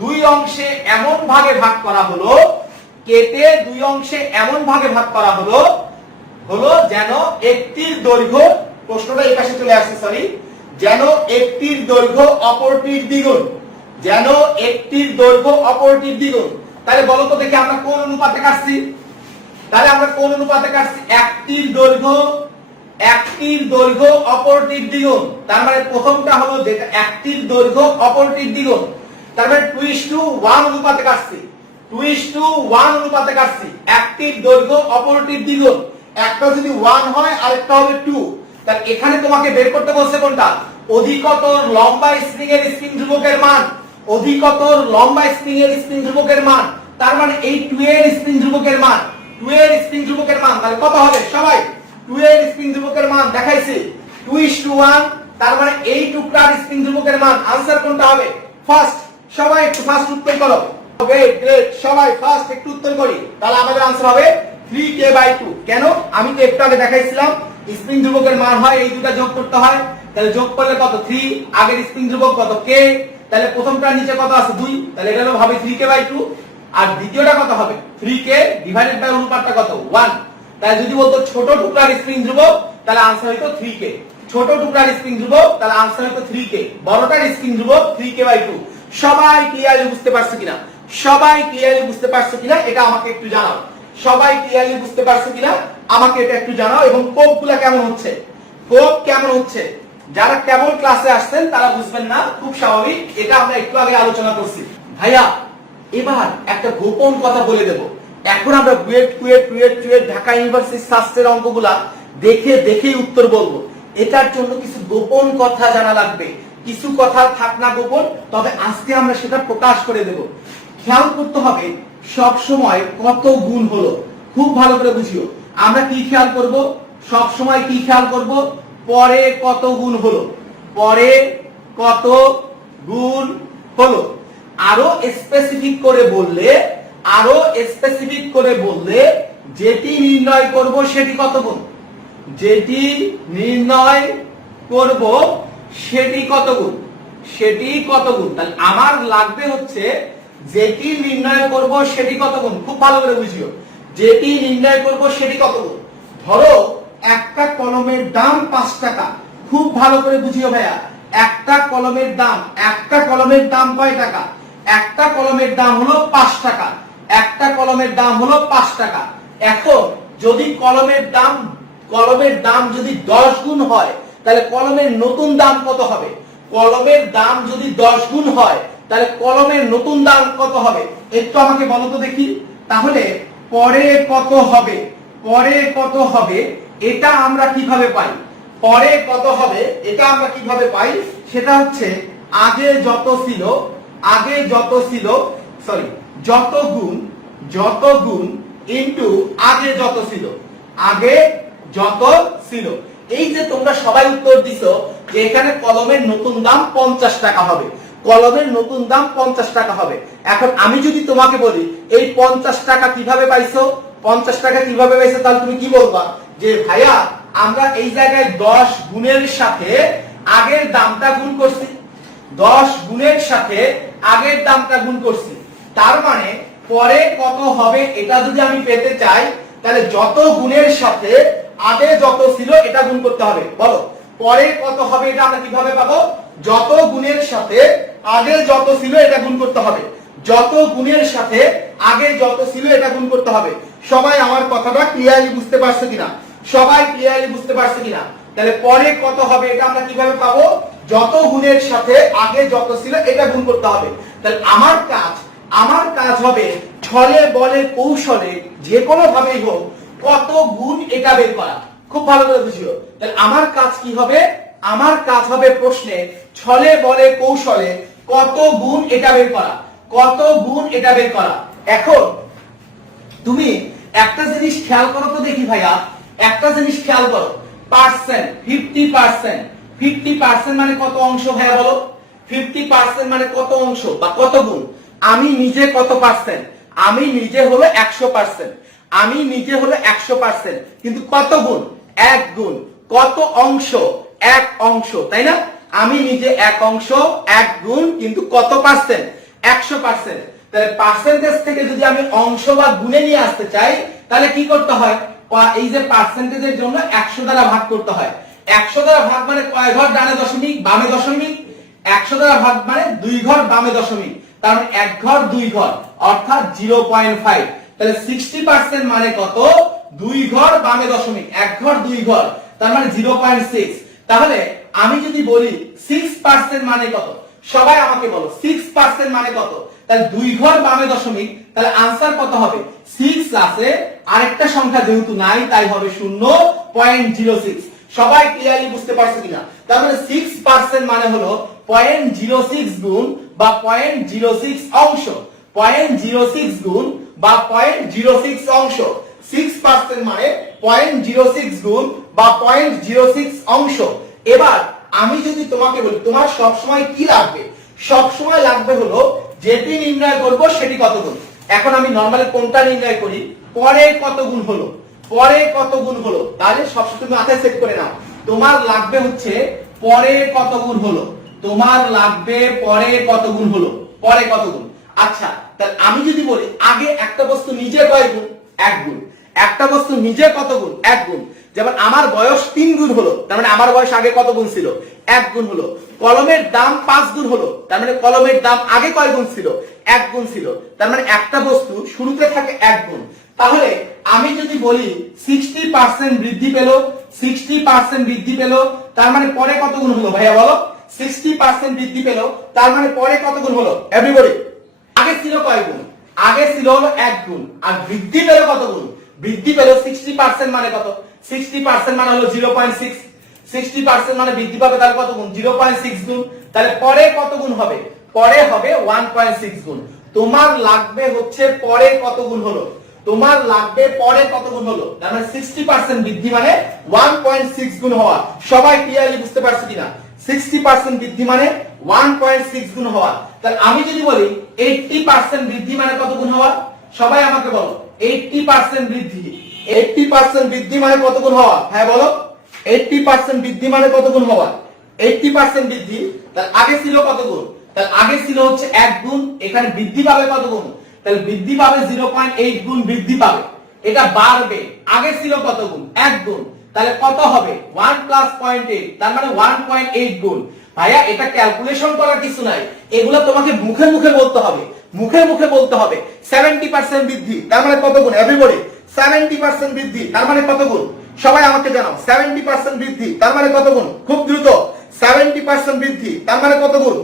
দুই অংশে এমন ভাগে ভাগ করা হলো, কেটে দুই অংশে এমন ভাগে ভাগ করা হলো যেন একটির দৈর্ঘ্য, প্রশ্নটা এই পাশে চলে আসছে, সরি, যেন একটির দৈর্ঘ্য অপরটির দ্বিগুণ, যেন একটির দৈর্ঘ্য অপরটির দ্বিগুণ। তাহলে বলো তো দেখি আমরা কোন অনুপাতে কাটছি? তাহলে আমরা কোন অনুপাতে কাটছি? একটির দৈর্ঘ্য অপরটির দ্বিগুণ। তার মানে প্রথমটা হলো যেটা একটির দৈর্ঘ্য অপরটির দ্বিগুণ, তার মানে 2:1 অনুপাতে কাটছি, 2:1 অনুপাতে কাটছি। একটির দৈর্ঘ্য অপরটির দ্বিগুণ, একটা যদি 1 হয় আরেকটা হবে 2। তাহলে এখানে তোমাকে বের করতে বলছে কোনটা? অধিকতর লম্বা স্প্রিং এর স্প্রিং ধ্রুবকের মান, অধিকতর লম্বা স্প্রিং এর স্প্রিং ধ্রুবকের মান। তার মানে এই 2 এর স্প্রিং ধ্রুবকের মান, 2 এর স্প্রিং ধ্রুবকের মান তাহলে কত হবে? সবাই 2 এর স্প্রিং ধ্রুবকের মান দেখাইছি 2:1, তার মানে এই টুকরার স্প্রিং ধ্রুবকের মান। আনসার কোনটা হবে? ফার্স্ট। সবাই একটু ফার্স্ট উত্তর করো। গ্রেট, সবাই ফার্স্ট একটু উত্তর করি। তাহলে আমাদের আনসার হবে 3k/2। কেন? আমি তো একটু আগে দেখাইছিলাম স্প্রিং ধ্রুবকের মান হয় এই দুটো যোগ করতে হয়, তাহলে যোগ করলে কত? 3, আগের স্প্রিং ধ্রুবক কত? k। তাহলে প্রথমটার নিচে কত আছে? 2, তাহলে এটা হলো হবে 3k/2। আর দ্বিতীয়টা কত হবে? 3k ডিভাইডেড বাই অনুপাতটা কত? 1। তাহলে যদি বলতো ছোট টুকরার স্প্রিং ধ্রুবক তাহলে আনসার হইতো 3k, ছোট টুকরার স্প্রিং ধ্রুবক তাহলে আনসার হইতো 3k, বড়টার স্প্রিং ধ্রুবক 3k/2। সবাই ক্লিয়ারলি বুঝতে পারছো কিনা? সবাই ক্লিয়ারলি বুঝতে পারছো কিনা এটা আমাকে একটু জানাও। সবাই ক্লিয়ারলি বুঝতে পারছো কিনা আমাকে এটা একটু জানাও। এবং কোপগুলা কেমন হচ্ছে? কোপ কেমন হচ্ছে? যারা কেবল ক্লাসে আসছেন তারা বুঝবেন না, খুব স্বাভাবিক, এটা আমরা একটু আগে আলোচনা করছি। ভাইয়া এবার একটা গোপন কথা বলে দেব। এখন আমরা বুয়েট ঢাকা ইউনিভার্সিটি শাস্ত্রের অঙ্কগুলা দেখেই উত্তর বলবো। এটার জন্য কিছু গোপন কথা জানা লাগবে, কিছু কথা থাক না গোপন, তবে আজকে আমরা সেটা প্রকাশ করে দেব। খেয়াল করতে হবে সব সময় কত গুণ হলো, খুব ভালো করে বুঝিও। আমরা কি খেয়াল করব? সব সময় কি খেয়াল করব? পরে কত গুণ হলো, পরে কত গুণ হলো। আরো স্পেসিফিক করে বললে যেটি নির্ণয় করব সেটি কত গুণ, যেটি নির্ণয় করব সেটি কত গুণ, সেটি কত গুণ। তাহলে আমার লাগবে হচ্ছে যেটি নির্ণয় করব সেটি কত গুণ। খুব ভালো করে বুঝিও, যেটি নির্ণয় করব সেটি কত গুণ। ধরো একটা কলমের দাম 5 টাকা। খুব ভালো করে বুঝিও ভাইয়া, একটা কলমের দাম কয় টাকা? একটা কলমের দাম হলো 5 টাকা, একটা কলমের দাম হলো 5 টাকা। এখন যদি কলমের দাম যদি 10 গুণ হয় তাহলে কলমের নতুন দাম কত হবে? কলমের দাম যদি 10 গুণ হয় তাহলে কলমের নতুন দাম কত হবে? একটু আমাকে বলো তো দেখি। তাহলে পরে কত হবে, পরে কত হবে এটা আমরা কিভাবে পাই? পরে কত হবে এটা আমরা কিভাবে পাই? সেটা হচ্ছে আগে যত ছিল সরি যত গুণ ইনটু আগে যত ছিল। এই যে তোমরা সবাই উত্তর দিছো যে এখানে কলমের নতুন দাম 50 টাকা হবে, কলমের নতুন দাম 50 টাকা হবে। এখন আমি যদি তোমাকে বলি এই 50 টাকা কিভাবে পাইছো, 50 টাকা কিভাবে পাইছো, তাহলে তুমি কি বলবা? যে ভাইয়া আমরা এই জায়গায় 10 গুণের সাথে আগের দামটা গুণ করছি, 10 গুণের সাথে আগের দামটা গুণ করছি। তার মানে পরে কত হবে এটা যদি আমি পেতে চাই তাহলে যত গুণের সাথে আগে যত ছিল এটা গুণ করতে হবে। বলো পরে কত হবে এটা আমরা কিভাবে পাবো? যত গুণের সাথে আগে যত ছিল এটা গুণ করতে হবে। যত গুণের সাথে আগে যত ছিল এটা গুণ করতে হবে। সবাই আমার কথাটা ক্লিয়ারলি বুঝতে পারছে কিনা? সবাই ক্লিয়ারলি বুঝতে পারছে কিনা? তাহলে পরে কত হবে এটা আমরা কিভাবে পাবো? যত গুণের সাথে আগে যত ছিল এটা গুণ করতে হবে। তাহলে আমার কাজ হবে ছলে বলে কৌশলে যে কোনো ভাবেই হোক কত গুণ এটা বের করা। খুব ভালো করে বুঝিও। তাহলে আমার কাজ কি হবে? আমার কাজ হবে প্রশ্নে ছলে বলে কৌশলে কত গুণ এটা বের করা, কত গুণ এটা বের করা। এখন তুমি একটা জিনিস খেয়াল করো তো দেখি ভাইয়া, একটা জিনিস খেয়াল করো, পার্সেন্ট 50%, 50% মানে কত অংশ ভাইয়া বলো? 50% মানে কত অংশ বা কত গুণ? আমি নিজে কত পার্সেন্ট? আমি নিজে হলো 100%, আমি নিজে হলো 100%, কিন্তু কত গুণ? 1 গুণ। কত অংশ? 1 অংশ, তাই না? আমি নিজে 1 অংশ, 1 গুণ, কিন্তু কত পার্সেন্ট? 100%। তাহলে পার্সেন্টেজ থেকে যদি আমি অংশ বা গুণে নিয়ে আসতে চাই তাহলে কি করতে হয়? এই যে পার্সেন্টেজের জন্য 100 দ্বারা ভাগ করতে হয়। 100 দ্বারা ভাগ মানে কয় ঘর ডানে দশমিক বামে দশমিক? 100 দ্বারা ভাগ মানে 2 ঘর বামে দশমিক, তার মানে 1 ঘর 2 ঘর, অর্থাৎ 0.5। তাহলে 60% মানে কত? 2 ঘর বামে দশমিক, 1 ঘর 2 ঘর, তার মানে 0.6। তাহলে আমি যদি বলি 6% মানে কত? সবাই আমাকে বলো 6% মানে কত? তাহলে 2 ঘর বামে দশমিক, তাহলে आंसर কত হবে? 6 আছে, আরেকটা সংখ্যা যেহেতু নাই তাই হবে 0.06। সবাই ক্লিয়ারলি বুঝতে পারছো কিনা? তার মানে 6% মানে হলো 0.06 গুণ বা 0.06 অংশ, 0.06 গুণ বা 0.06 অংশ। 6% মানে 0.06 গুণ বা 0.06 অংশ। এবার আমি যদি তোমাকে বলি তোমার সব সময় কি লাগবে? সব সময় লাগবে হলো যেটি নির্ণয় করব সেটি কত গুণ। এখন আমি নরমালি কোনটা নির্ণয় করি? পরে কত গুণ হলো, পরে কত গুণ হলো। তাহলে সবসময় তুমি মাথায় সেট করে নাও, তোমার লাগবে হচ্ছে পরে কত গুণ হলো, তোমার লাগবে পরে কত গুণ হলো, পরে কত গুণ। আচ্ছা, তাহলে আমি যদি বলি আগে একটা বস্তু নিজে কয় গুণ? 1 গুণ। একটা বস্তু নিজে কত গুণ? 1 গুণ। যেমন আমার বয়স 3 গুণ হলো, তার মানে আমার বয়স আগে কত গুণ ছিল? 1 গুণ হলো। কলমের দাম 5 গুণ হলো, তার মানে কলমের দাম আগে কয় গুণ ছিল? 1 গুণ ছিল। তার মানে একটা বস্তু শুরুতে থাকে 1 গুণ। তাহলে আমি যদি বলি 60% বৃদ্ধি পেল, 60% বৃদ্ধি পেল, তার মানে পরে কত গুণ হলো ভাইয়া বলো? 60% বৃদ্ধি পেল, তার মানে পরে কত গুণ হলো? এভরিবডি, আগে ছিল কয় গুণ? আগে ছিল হলো 1 গুণ, আর বৃদ্ধি পেল কত গুণ? বৃদ্ধি পেল 60% মানে কত? 60% মানে হলো 0.6। 60% মানে বৃদ্ধি পাবে, তাহলে কত গুণ? 0.6 গুণ। তাহলে পরে কত গুণ হবে? পরে হবে 1.6 গুণ। তোমার লাগবে হচ্ছে পরে কত গুণ হলো, তোমার লাগবে পরে কত গুণ হলো। তার মানে 60% বৃদ্ধি মানে 1.6 গুণ হওয়া। সবাই ক্লিয়ারলি বুঝতে পারছো কিনা? 60% বৃদ্ধি মানে 1.6 গুণ হওয়া। তাহলে আমি যদি বলি 80% বৃদ্ধি মানে কত গুণ হওয়া? সবাই আমাকে বলো 80% বৃদ্ধি, 80% বৃদ্ধি মানে কত গুণ হওয়া? হ্যাঁ বলো, 80% বৃদ্ধি মানে কত গুণ হওয়া? 80% বৃদ্ধি, তার আগে ছিল কত গুণ? তার আগে ছিল হচ্ছে 1 গুণ, এখানে বৃদ্ধি পাবে কত গুণ? তাহলে বৃদ্ধি পাবে 0.8 গুণ বৃদ্ধি পাবে, এটা বাড়বে। আগে ছিল কত গুণ? 1 গুণ, তাহলে কত হবে? 1 প্লাস 0.8, তার মানে 1.8 গুণ। ভাইয়া এটা ক্যালকুলেশন করার কিছু নাই, এগুলো তোমাকে মুখে মুখে বলতে হবে, মুখে মুখে বলতে হবে। 70% বৃদ্ধি, তার মানে কত গুণ? এভরিবডি, 70% বৃদ্ধি তার মানে কত গুণ? সবাই আমাকে জানাও, 70% বৃদ্ধি তার মানে কত গুণ? খুব দ্রুত, 70% বৃদ্ধি তার মানে কত গুণ?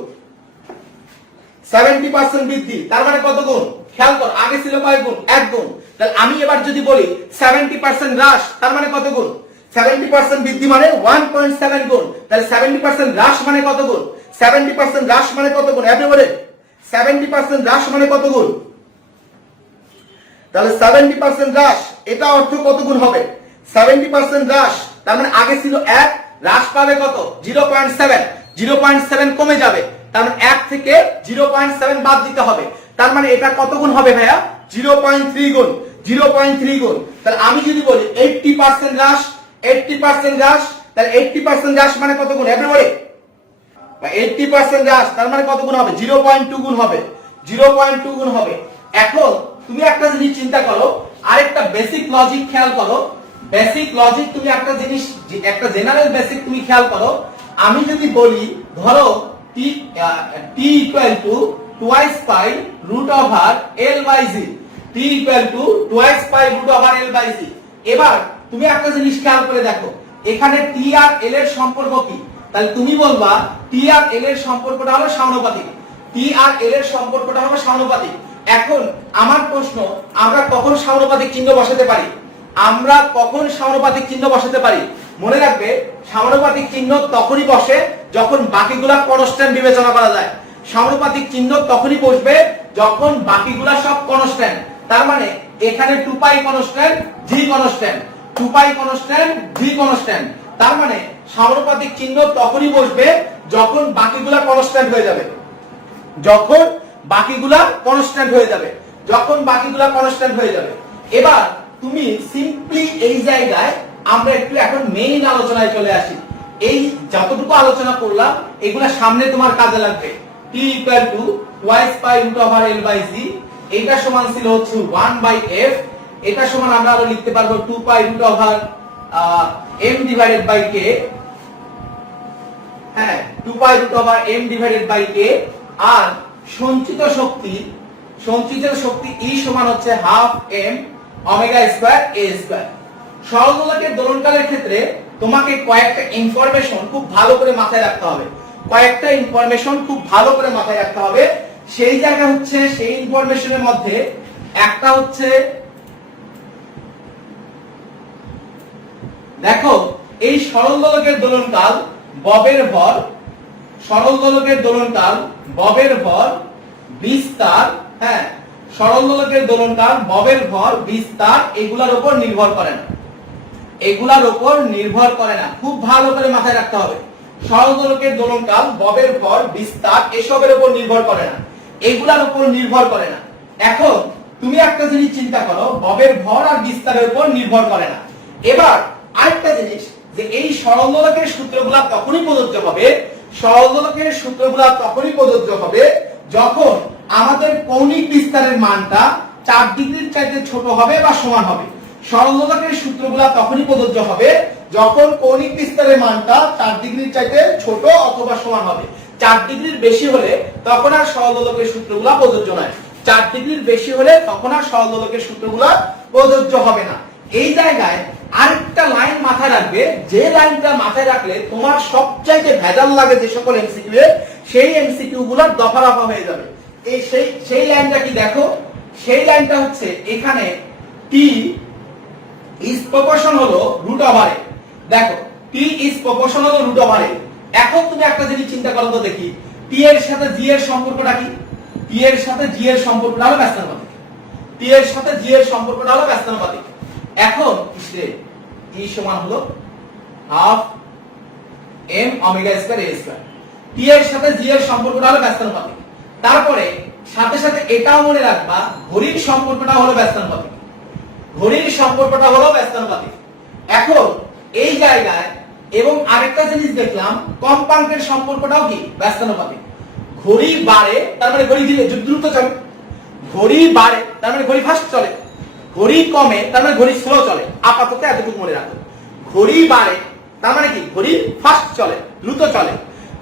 70% বৃদ্ধি তার মানে কত গুণ? খেয়াল কর, আগে ছিল কয় গুণ? 1 গুণ। তাহলে আমি এবার যদি বলি 70% হ্রাস, তার মানে কত গুণ? 70% বৃদ্ধি মানে 1.7 গুণ। তাহলে 70% হ্রাস মানে কত গুণ? 70% হ্রাস মানে কত গুণ? এভরিবডি, 70% হ্রাস মানে কত গুণ? তাহলে 70% হ্রাস, এটা অর্থ কত গুণ হবে? 70% হ্রাস, তার মানে আগে ছিল 1, হ্রাস পাবে কত? 0.7, 0.7 কমে যাবে, তার মানে 1 থেকে 0.7 বাদ দিতে হবে। তার মানে এটা কত গুণ হবে ভাইয়া? 0.3 গুণ, 0.3 গুণ। তাহলে আমি যদি বলি 80% হ্রাস, 80% হ্রাস, তাহলে 80% হ্রাস মানে কত গুণ? এভরিবডি, 80% হ্রাস তার মানে কত গুণ হবে? 0.2 গুণ হবে, 0.2 গুণ হবে। এখন তুমি একটা জিনিস চিন্তা করো, আরেকটা বেসিক লজিক খেয়াল করো, বেসিক লজিক তুমি একটা জিনিস, একটা জেনারেল বেসিক তুমি খেয়াল করো। আমি যদি বলি ধরো t equal to twice pi root over l by g, t equal to twice pi root over l by g. এবার তুমি একটা জিনিস খেয়াল করে দেখো, এখানে t আর l এর সম্পর্ক কি? তাহলে তুমি বলবা t আর l এর সম্পর্কটা হলো সমানুপাতিক, t আর l এর সম্পর্কটা হলো সমানুপাতিক। এখন আমার প্রশ্ন, আমরা কখন সমানুপাতিক চিহ্ন বসাতে পারি? আমরা কখন সমানুপাতিক চিহ্ন বসাতে পারি? মনে রাখবে, সমানুপাতিক চিহ্ন তখনই বসে যখন বাকিগুলা কনস্ট্যান্ট বিবেচনা করা যায়। সমানুপাতিক চিহ্ন তখনই বসবে যখন বাকিগুলা সব কনস্ট্যান্ট। তার মানে এখানে 2 পাই কনস্ট্যান্ট, g কনস্ট্যান্ট, 2 পাই কনস্ট্যান্ট, g কনস্ট্যান্ট। তার মানে সমানুপাতিক চিহ্ন তখনই বসবে যখন বাকিগুলা কনস্ট্যান্ট হয়ে যাবে, যখন বাকিগুলা কনস্ট্যান্ট হয়ে যাবে, যখন বাকিগুলা কনস্ট্যান্ট হয়ে যাবে। এবার তুমি সিম্পলি এই জায়গায় আমরা একটু এখন মেইন আলোচনায় চলে আসি। এই যতটুকু আলোচনা করলাম এগুলা সামনে তোমার কাজে লাগবে। t equal to twice pi root over l by g, এটা সমান ছিল হচ্ছে 1 বাই f, এটা সমান আমরা আরো লিখতে পারবো 2 pi root over m divided by k। হ্যাঁ, 2 pi root over m divided by k। আর সঞ্চিত শক্তি E সমান হচ্ছে half m omega square a square. সরল দোলকের দোলনকালের ক্ষেত্রে তোমাকে কয়েকটা ইনফরমেশন খুব ভালো করে মাথায় রাখতে হবে, কয়েকটা ইনফরমেশন খুব ভালো করে মাথায় রাখতে হবে। সেই জায়গা হচ্ছে, সেই ইনফরমেশনের মধ্যে একটা হচ্ছে, দেখো এই সরল দোলকের দোলনকাল ববের ভর, সরল দোলকের দোলনকাল ববের ভর বিস্তার, হ্যাঁ, সরল দোলকের দোলনকাল ববের ভর বিস্তার এগুলার উপর নির্ভর করে না, এগুলার উপর নির্ভর করে না। খুব ভালো করে মাথায় রাখতে হবে, সরল দোলকের দোলনকাল ববের ভর বিস্তার এসবের উপর নির্ভর করে না, এগুলার উপর নির্ভর করে না। এখন তুমি একটা জিনিস চিন্তা করো, ববের ভর আর বিস্তারের উপর নির্ভর করে না। এবার আরেকটা জিনিস, যে এই সরল দোলকের সূত্রগুলা তখনই প্রযোজ্য হবে, সরল দোলকের সূত্রগুলা তখনই প্রযোজ্য হবে যখন আমাদের কৌণিক বিস্তারের মানটা 4 ডিগ্রির চাইতে ছোট হবে বা সমান হবে। সরল দোলকের সূত্রগুলা তখনই প্রযোজ্য হবে যখন কৌণিক বিস্তারের মানটা 4 ডিগ্রির চাইতে ছোট অথবা সমান হবে। 4 ডিগ্রির বেশি হলে তখন আর সরল দোলকের সূত্রগুলা প্রযোজ্য নয়, 4 ডিগ্রির বেশি হলে তখন আর সরল দোলকের সূত্রগুলা প্রযোজ্য হবে না। এই জায়গায় আরেকটা লাইন মাথায় রাখবে, যে লাইনটা মাথায় রাখলে তোমার সবচাইতে ভেজাল লাগে যে সকল এমসিকিউ এর, সেই এমসিকিউ গুলো দফা রফা হয়ে যাবে। এই সেই লাইনটা কি দেখো, সেই লাইনটা হচ্ছে এখানে t is proportional root over a। দেখো t is proportional root over a। এখন তুমি একটা জিনিস চিন্তা করো তো দেখি, t এর সাথে g এর সম্পর্কটা কি? t এর সাথে g এর সম্পর্কটা হলো ব্যস্তানুপাতিক, t এর সাথে g এর সম্পর্কটা হলো ব্যস্তানুপাতিক। এখন e সমান হলো half m omega square a square. t এর সাথে g এর সম্পর্কটা হলো ব্যস্তানুপাতিক। তারপরে সাথে সাথে এটাও মনে রাখবা, ঘড়ির সম্পর্কটা হলো ব্যস্তানুপাতিক, ঘড়ির সম্পর্কটা হলো ব্যস্তানুপাতিক। এখন এই জায়গায় এবং আরেকটা জিনিস দেখলাম, কম্পাঙ্কের সম্পর্কটাও কি ব্যস্তানুপাতিক। ঘড়ি বাড়ে তার মানে ঘড়ি দ্রুত চলে, ঘড়ি বাড়ে তার মানে ঘড়ি ফাস্ট চলে, ঘড়ি কমে তার মানে ঘড়ি স্লো চলে। আপাতত এতটুকু মনে রাখো, ঘড়ি বাড়ে তার মানে কি ঘড়ি ফাস্ট চলে, দ্রুত চলে।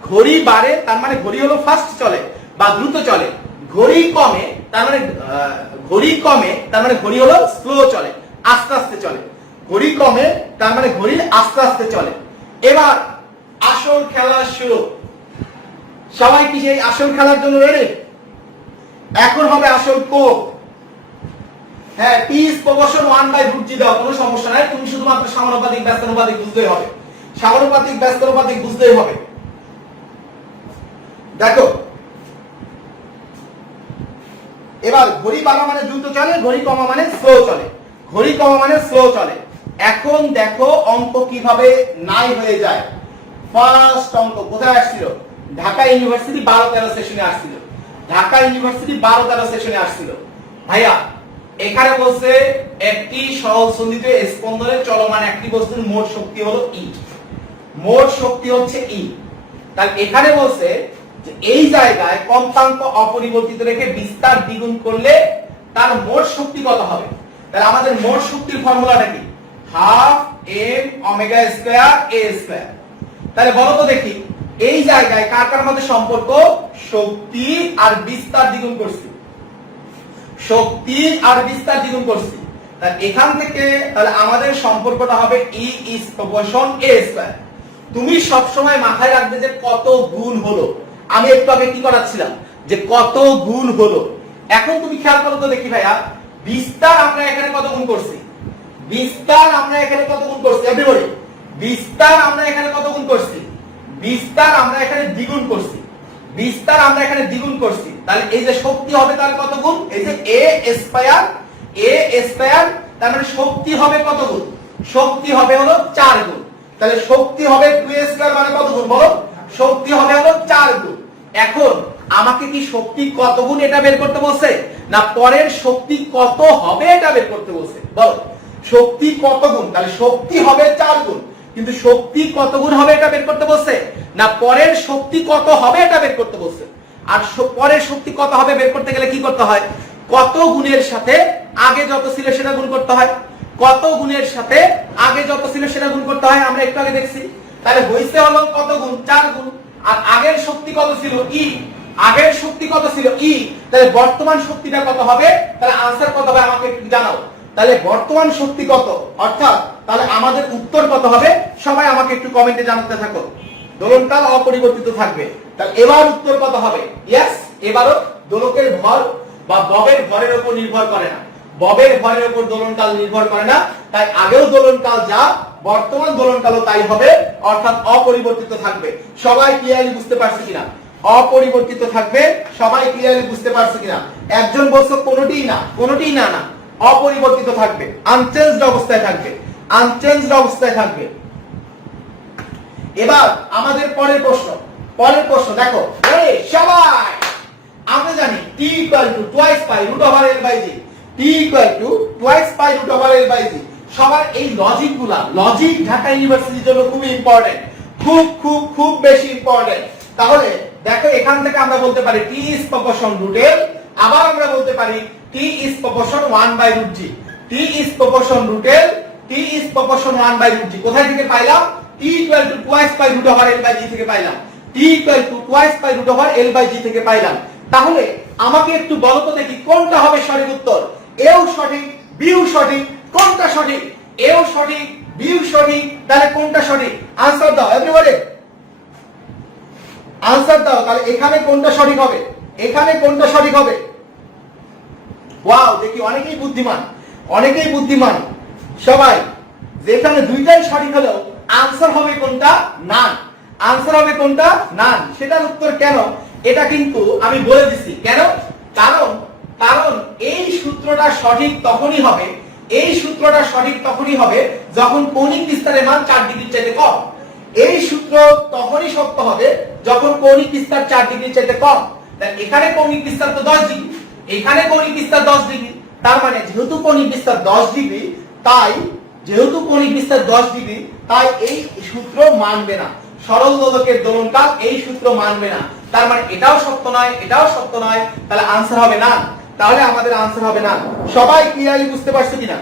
ঘড়ি বাড়ে তার মানে ঘড়ি হলো ফাস্ট চলে বা দ্রুত চলে। ঘড়ি কমে তার মানে ঘড়ি হলো স্লো চলে, আস্তে আস্তে চলে। ঘড়ি কমে তার মানে ঘড়ি আস্তে আস্তে চলে। এবার আসল খেলা শুরু। সবাই কি সেই আসল খেলার জন্য রেডি? এখন হবে আসল কোপ। হ্যাঁ, p is proportion 1 by root g দাও, কোনো সমস্যা নাই। তুমি শুধুমাত্র সমানুপাতিক ব্যস্তানুপাতিক বুঝতেই হবে, সমানুপাতিক ব্যস্তানুপাতিক বুঝতেই হবে। দেখো এবার ঘড়ি বাড়া মানে দ্রুত চলে, ঘড়ি কমা মানে স্লো চলে, ঘড়ি কমা মানে স্লো চলে। এখন দেখো অঙ্ক কিভাবে নাই হয়ে যায়। ফার্স্ট অঙ্ক কোথায় আসছিল? ঢাকা ইউনিভার্সিটি 12-13 সেশনে আসছিল, ঢাকা ইউনিভার্সিটি 12-13 সেশনে আসছিল। ভাইয়া এখানে বলছে একটি সরল সন্ধিত স্পন্দনের চলমান একটি বস্তুর মোট শক্তি হলো E, মোট শক্তি হচ্ছে E। তাহলে এখানে বলছে যে এই জায়গায় কম্পাঙ্ক অপরিবর্তিত রেখে বিস্তার দ্বিগুণ করলে তার মোট শক্তি কত হবে। তাহলে আমাদের মোট শক্তির ফর্মুলাটা কি? হাফ এম ওমেগা স্কয়ার এ স্কয়ার। তাহলে বলো তো দেখি এই জায়গায় কার কার মধ্যে সম্পর্ক? শক্তি আর বিস্তার দ্বিগুণ করছি, শক্তি আর বিস্তার দ্বিগুণ করছি। তাহলে এখান থেকে তাহলে আমাদের সম্পর্কটা হবে E is proportion a square. তুমি সব সময় মাথায় রাখবে যে কত গুণ হলো। আমি একটু আগে কি করাচ্ছিলাম যে কত গুণ হলো। এখন তুমি খেয়াল করো তো দেখি ভাইয়া, বিস্তার আমরা এখানে কত গুণ করছি? বিস্তার আমরা এখানে কত গুণ করছি? এভরিবডি, বিস্তার আমরা এখানে কত গুণ করছি? বিস্তার আমরা এখানে দ্বিগুণ করছি, বিস্তার আমরা এখানে দ্বিগুণ করছি। তাহলে এই যে শক্তি হবে তার কত গুণ? এই যে a স্কয়ার, a স্কয়ার, তার মানে শক্তি হবে কত গুণ? শক্তি হবে হলো 4 গুণ। তাহলে শক্তি হবে 2a স্কয়ার মানে কত গুণ বলো? শক্তি হবে হলো 4 গুণ। এখন আমাকে কি শক্তি কত গুণ এটা বের করতে বলছে, না পরের শক্তি কত হবে এটা বের করতে বলছে? বলো শক্তি কত গুণ? তাহলে শক্তি হবে 4 গুণ, কিন্তু শক্তি কত গুণ হবে এটা বের করতে বলছে, না পরের শক্তি কত হবে এটা বের করতে বলছে। আর পরের শক্তি কত হবে বের করতে গেলে কি করতে হয়? কত গুণের সাথে আগে যত ছিল সেটা গুণ করতে হয়, কত গুণের সাথে আগে যত ছিল সেটা গুণ করতে হয়, আমরা একটু আগে দেখছি। তাহলে হইছে হলো কত গুণ? 4 গুণ। আর আগের শক্তি কত ছিল? E, আগের শক্তি কত ছিল? E, তাহলে বর্তমান শক্তিটা কত হবে? তাহলে आंसर কত হবে আমাকে একটু জানাও। তাহলে বর্তমান শক্তি কত, অর্থাৎ তাহলে আমাদের উত্তর কত হবে সবাই আমাকে একটু কমেন্টে জানাতে থাকো। দোলনকাল অপরিবর্তিত থাকবে। তাহলে এবার উত্তর কত হবে? ইয়েস, এবারও দোলকের ভর বা ববের ভরের উপর নির্ভর করে না, ববের ভরের উপর দোলনকাল নির্ভর করে না। তাই আগেও দোলনকাল যা, বর্তমান দোলনকালও তাই হবে, অর্থাৎ অপরিবর্তিত থাকবে। সবাই ক্লিয়ারলি বুঝতে পারছে কিনা? অপরিবর্তিত থাকবে, সবাই ক্লিয়ারলি বুঝতে পারছে কিনা? একজন বলছো কোনোটিই না, কোনোটিই না, না অপরিবর্তিত থাকবে, আনচেঞ্জড অবস্থায় থাকবে, আনচেঞ্জড অবস্থায় থাকবে। এবার আমাদের পরের প্রশ্ন, পরের প্রশ্ন দেখো সবাই আমরা জানি t equal to twice pi root over l by g, t equal to twice pi root over l by g। সবার এই লজিকগুলা, লজিক ঢাকা ইউনিভার্সিটির জন্য খুব ইম্পর্টেন্ট, খুব খুব খুব বেশি ইম্পর্টেন্ট। তাহলে দেখো এখান থেকে আমরা বলতে পারি t is proportion root l, আবার আমরা বলতে পারি t is proportion 1 by root g, t is proportion root l, t is proportion 1 by root g। কোথায় থেকে পাইলাম? t equal to twice pi root over l by g থেকে পাইলাম, t equal to twice pi root over l by g থেকে পাইলাম। তাহলে আমাকে একটু বলো তো দেখি কোনটা হবে সঠিক উত্তর? এও সঠিক, বিও সঠিক, কোনটা সঠিক? এও সঠিক, বিও সঠিক, তাহলে কোনটা সঠিক? आंसर দাও এভরিবডি, आंसर দাও। তাহলে এখানে কোনটা সঠিক হবে? এখানে কোনটা সঠিক হবে? ওয়াও, দেখি অনেকেই বুদ্ধিমান, অনেকেই বুদ্ধিমান। সবাই যেখানে দুইটাই সঠিক হলো आंसर হবে কোনটা? নান। आंसर হবে কোনটা? নান। সেটার উত্তর কেন এটা কিন্তু আমি বলে দিছি। কেন? কারণ কারণ এই সূত্রটা সঠিক তখনই হবে, এই সূত্রটা সঠিক তখনই হবে যখন কৌণিক বিস্তারের মান 4 ডিগ্রির চাইতে কম। এই সূত্র তখনই সত্য হবে যখন কৌণিক বিস্তার 4 ডিগ্রির চাইতে কম। তাই এখানে কৌণিক বিস্তার তো 10 ডিগ্রি, এখানে কৌণিক বিস্তার 10 ডিগ্রি, তার মানে যেহেতু কৌণিক বিস্তার 10 ডিগ্রি, তাই যেহেতু কৌণিক বিস্তার 10 ডিগ্রি, তাই এই সূত্র মানবে না। সরল দোলকের দোলনকাল এই সূত্র মানবে না। তার মানে এটাও সত্য নয়, এটাও সত্য নয়, তাহলে आंसर হবে না। তাহলে আমাদের आंसर হবে না। সবাই ক্লিয়ারলি বুঝতে পারছো কিনা?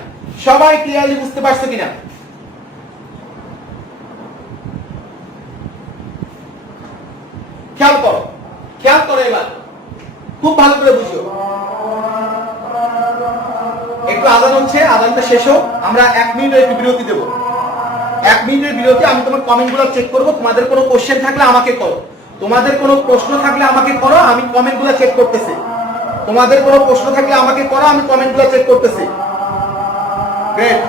সবাই ক্লিয়ারলি বুঝতে পারছো কিনা? খেয়াল করো, খেয়াল করো, এবার খুব ভালো করে বুঝো। একটু আজান হচ্ছে, আজানটা শেষ হোক, আমরা 1 মিনিটের একটু বিরতি দেব। 1 মিনিটের বিরতি। আমি তোমার কমেন্টগুলো চেক করব, তোমাদের কোনো কোশ্চেন থাকলে আমাকে করো, তোমাদের কোনো প্রশ্ন থাকলে আমাকে করো, আমি কমেন্টগুলো চেক করতেছি। তোমাদের কোনো প্রশ্ন থাকলে আমাকে করো, আমি কমেন্টগুলো চেক করতেছি। গ্রেট।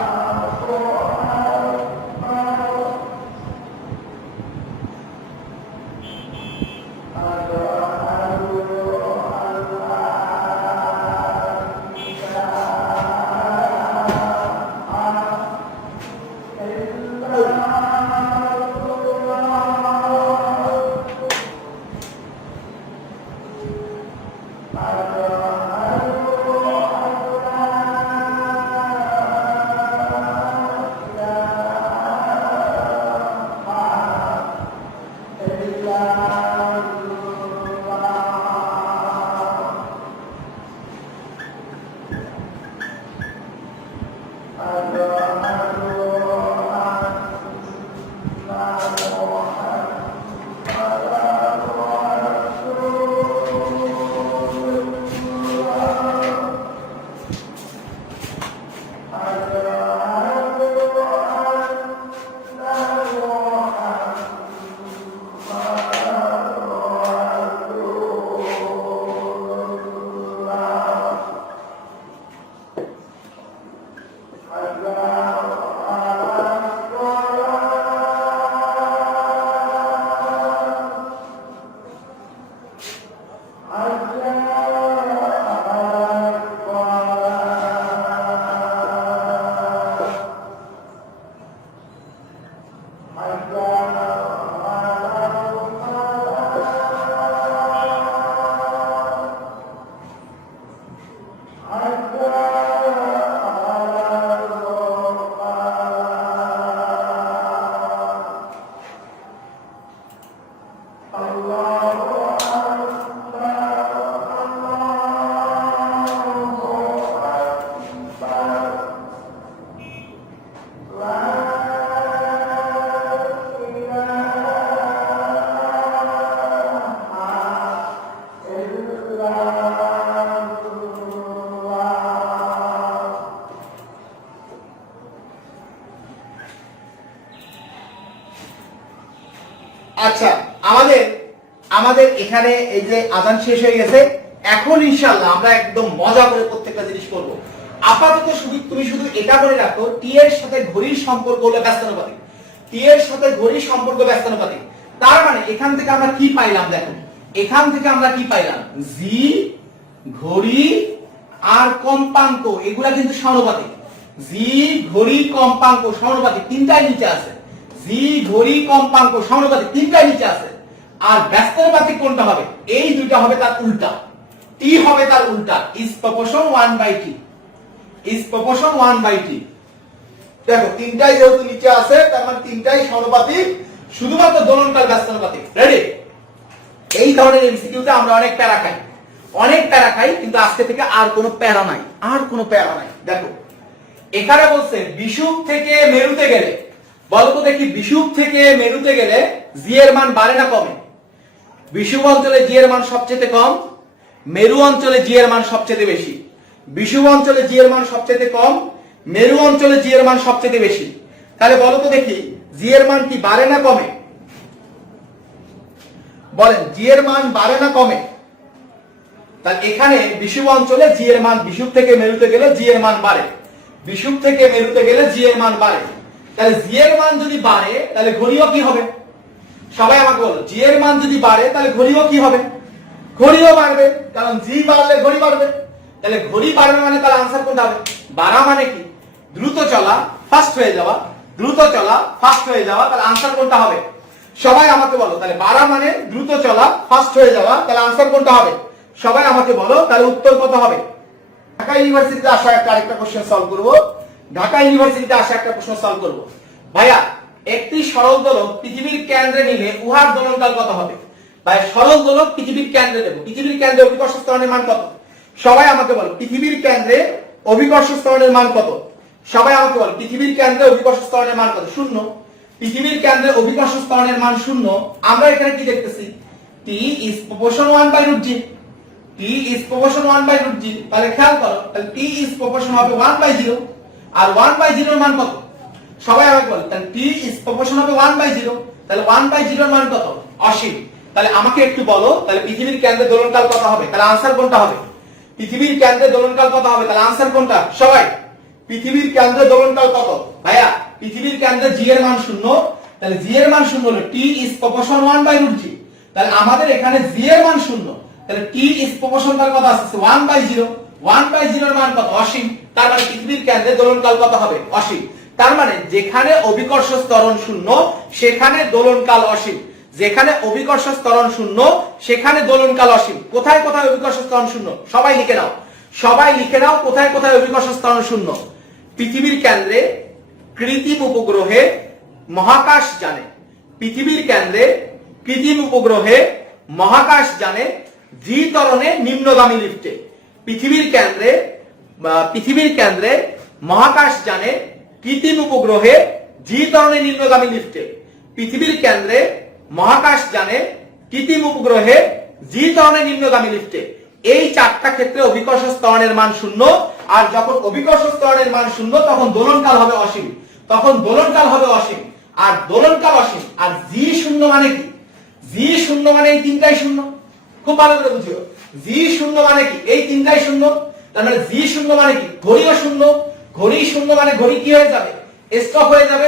আমাদের এখানে এই যে আজান শেষ হয়ে গেছে, এখন ইনশাআল্লাহ আমরা একদম মজা করে প্রত্যেকটা জিনিস করব। আপাতত তুমি শুধু এটা করে রাখো, টি এর সাথে ঘড়ির সম্পর্ক হলো ব্যস্তানুপাতিক। টি এর সাথে ঘড়ির সম্পর্ক ব্যস্তানুপাতিক। তার মানে এখান থেকে আমরা কি পাইলাম দেখো, এখান থেকে আমরা কি পাইলাম, জি ঘড়ি আর কম্পাঙ্ক এগুলা কিন্তু সমানুপাতিক। জি ঘড়ি কম্পাঙ্ক সমানুপাতিক, তিনটাই নিচে আছে। জি ঘড়ি কম্পাঙ্ক সমানুপাতিক, তিনটাই নিচে আছে। আর ব্যস্তানুপাতিক কোনটা হবে, এই দুইটা হবে তার উল্টা, টি হবে তার উল্টা, is proportion 1/t, is proportion 1/t। দেখো তিনটাই যেহেতু নিচে আছে তার মানে তিনটাই সমানুপাতিক, শুধুমাত্র দোলনকাল ব্যস্তানুপাতিক। রেডি? এই ধরনের এমসিকিউতে আমরা অনেক প্যারা খাই, অনেক প্যারা খাই, কিন্তু আজকে থেকে আর কোনো প্যারা নাই, আর কোনো প্যারা নাই। দেখো এখানে বলছে বিষুব থেকে মেরুতে গেলে, বলতো দেখি বিষুব থেকে মেরুতে গেলে জি এর মান বাড়ে না কমে? বিষুব অঞ্চলে জি এর মান সবচেয়ে কম, মেরু অঞ্চলে জি এর মান সবচেয়ে বেশি। বিষুব অঞ্চলে জি এর মান সবচেয়ে কম, মেরু অঞ্চলে জি এর মান সবচেয়ে বেশি। তাহলে বলতো দেখি জি এর মান কি বাড়ে না কমে? বলেন জি এর মান বাড়ে না কমে? তাহলে এখানে বিষুব অঞ্চলে জি এর মান, বিষুব থেকে মেরুতে গেলে জি এর মান বাড়ে, বিষুব থেকে মেরুতে গেলে জি এর মান বাড়ে। তাহলে জি এর মান যদি বাড়ে তাহলে ঘড়িও কি হবে? সবাই আমাকে বলো, জি এর মান যদি বাড়ে তাহলে ঘড়িও কি হবে? ঘড়িও বাড়বে, কারণ জি বাড়লে ঘড়ি বাড়বে। তাহলে ঘড়ি বাড়বে মানে তাহলে আনসার কোনটা হবে? বাড়া মানে কি? দ্রুত চলা, ফাস্ট হয়ে যাওয়া, দ্রুত চলা ফাস্ট হয়ে যাওয়া। তাহলে আনসার কোনটা হবে? সবাই আমাকে বলো, তাহলে বাড়া মানে দ্রুত চলা ফাস্ট হয়ে যাওয়া, তাহলে আনসার কোনটা হবে? সবাই আমাকে বলো, তাহলে উত্তর কত হবে? ঢাকা ইউনিভার্সিটিতে আসা একটা আরেকটা কোশ্চেন সলভ করব। ঢাকা ইউনিভার্সিটিতে আসা একটা প্রশ্ন সলভ করব। ভাইয়া একটি সরল দোলক পৃথিবীর কেন্দ্রে নিলে উহার দোলনকাল কত হবে? ভাই সরল দোলক পৃথিবীর কেন্দ্রে দেব, পৃথিবীর কেন্দ্রে অভিকর্ষ ত্বরণের মান কত? সবাই আমাকে বলো, পৃথিবীর কেন্দ্রে অভিকর্ষ ত্বরণের মান কত? সবাই আমাকে বলো, পৃথিবীর কেন্দ্রে অভিকর্ষ ত্বরণের মান কত? 0। পৃথিবীর কেন্দ্রে অভিকর্ষ ত্বরণের মান 0। আমরা এখানে কি দেখতেছি? t is proportion 1/√g, t is proportion 1/√g। তাহলে খেয়াল করো, তাহলে t is proportion হবে 1/0, আর 1/0 এর মান কত? সবাই আমাকে বলো, তাহলে t is proportion হবে 1/0, তাহলে 1/0 এর মান কত? অসীম। তাহলে আমাকে একটু বলো, তাহলে পৃথিবীর কেন্দ্রে দোলনকাল কত হবে? তাহলে আনসার কোনটা হবে? পৃথিবীর কেন্দ্রে দোলনকাল কত হবে? তাহলে আনসার কোনটা? সবাই পৃথিবীর কেন্দ্রে দোলনকাল কত? ভাইয়া পৃথিবীর কেন্দ্রে জি এর মান 0, তাহলে জি এর মান 0 হলো t is proportion 1/√g। তাহলে আমাদের এখানে জি এর মান 0, তাহলে t is proportion কাল কত আসছে? 1/0, 1/0 এর মান কত? অসীম। তার মানে পৃথিবীর কেন্দ্রে দোলনকাল কত হবে? অসীম। তার মানে যেখানে অভিকর্ষ ত্বরণ 0 সেখানে দোলনকাল অসীম, যেখানে অভিকর্ষ ত্বরণ 0 সেখানে দোলনকাল অসীম। কোথায় কোথায় অভিকর্ষ ত্বরণ 0? সবাই লিখে নাও, সবাই লিখে নাও কোথায় কোথায় অভিকর্ষ ত্বরণ 0। পৃথিবীর কেন্দ্রে, কৃত্রিম উপগ্রহে, মহাকাশ যানে। পৃথিবীর কেন্দ্রে, কৃত্রিম উপগ্রহে, মহাকাশ যানে, জি ত্বরণে, নিম্নগামী লিফটে। পৃথিবীর কেন্দ্রে, পৃথিবীর কেন্দ্রে, মহাকাশ যানে, কৃত্রিম উপগ্রহে, জি ত্বরণে, নিম্নগামী লিফটে। পৃথিবীর কেন্দ্রে, মহাকাশ যানে, কৃত্রিম উপগ্রহে, জি ত্বরণে, নিম্নগামী লিফটে। এই চারটা ক্ষেত্রে অভিকর্ষ ত্বরণের মান 0। আর যখন অভিকর্ষ ত্বরণের মান 0 তখন দোলনকাল হবে অসীম, তখন দোলনকাল হবে অসীম। আর দোলনকাল অসীম, আর জি 0 মানে কি? জি 0 মানে এই তিনটাই 0। খুব ভালো করে বুঝিও, জি 0 মানে কি? এই তিনটাই 0। তার মানে জি 0 মানে কি? ঘড়িও 0। ঘড়ি 0 মানে ঘড়ি কি হয়ে যাবে? স্টপ হয়ে যাবে।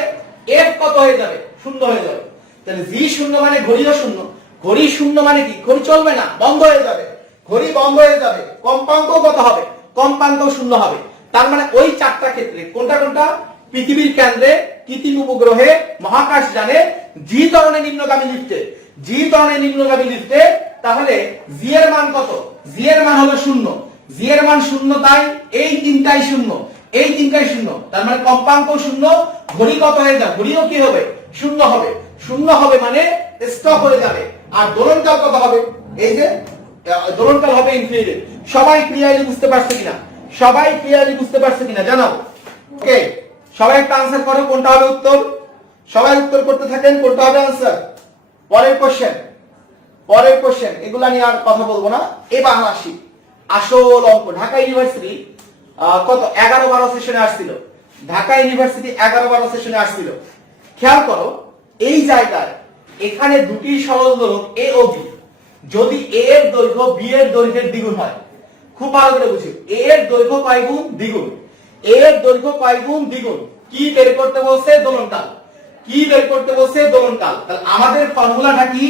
এফ কত হয়ে যাবে? 0 হয়ে যাবে। তাহলে জি 0 মানে ঘড়িও 0। ঘড়ি 0 মানে কি? ঘড়ি চলবে না, বন্ধ হয়ে যাবে, ঘড়ি বন্ধ হয়ে যাবে। কম্পাঙ্ক কত হবে? কম্পাঙ্ক 0 হবে। তার মানে ওই চারটা ক্ষেত্রে কোনটা কোনটা? পৃথিবীর কেন্দ্রে, কৃত্রিম উপগ্রহে, মহাকাশ যানে, জি ত্বরণে, নিম্নগামী লিফটে। জি ত্বরণে, নিম্নগামী লিফটে। তাহলে জি এর মান কত? জি এর মান হলো 0। জি এর মান 0, তাই এই তিনটাই 0, এই তিনটাই 0। তার মানে কম্পাঙ্ক 0, ঘড়ি কত হয়ে যাবে? ঘড়িও কি হবে? 0 হবে। 0 হবে মানে স্টপ হয়ে যাবে। আর দোলনকাল কত হবে? এই যে দোলনকাল হবে ইনফিনিটি। সবাই ক্লিয়ারলি বুঝতে পারছে কিনা? সবাই ক্লিয়ারলি বুঝতে পারছে কিনা জানাও। ওকে, সবাই একটা আনসার করো, কোনটা হবে উত্তর? সবাই উত্তর করতে থাকেন, কোনটা হবে আনসার? পরের কোশ্চেন, পরের কোশ্চেন, এগুলা নিয়ে আর কথা বলবো না। এবার আসি আসল অঙ্ক। ঢাকা ইউনিভার্সিটি কত 11-12 সেশনে আসছিল। ঢাকা ইউনিভার্সিটি 11-12 সেশনে আসছিল। খেয়াল করো এই জায়গায় এখানে দুটি সরল দোলক এ ও বি, যদি a এর দৈর্ঘ্য b এর দৈর্ঘ্যের দ্বিগুণ হয়, খুব ভালো করে বুঝি, a এর দৈর্ঘ্য কয় গুণ? দ্বিগুণ। a এর দৈর্ঘ্য কয় গুণ? দ্বিগুণ। কি বের করতে বলছে? দোলনকাল। কি বের করতে বলছে? দোলনকাল। তাহলে আমাদের ফর্মুলাটা কি?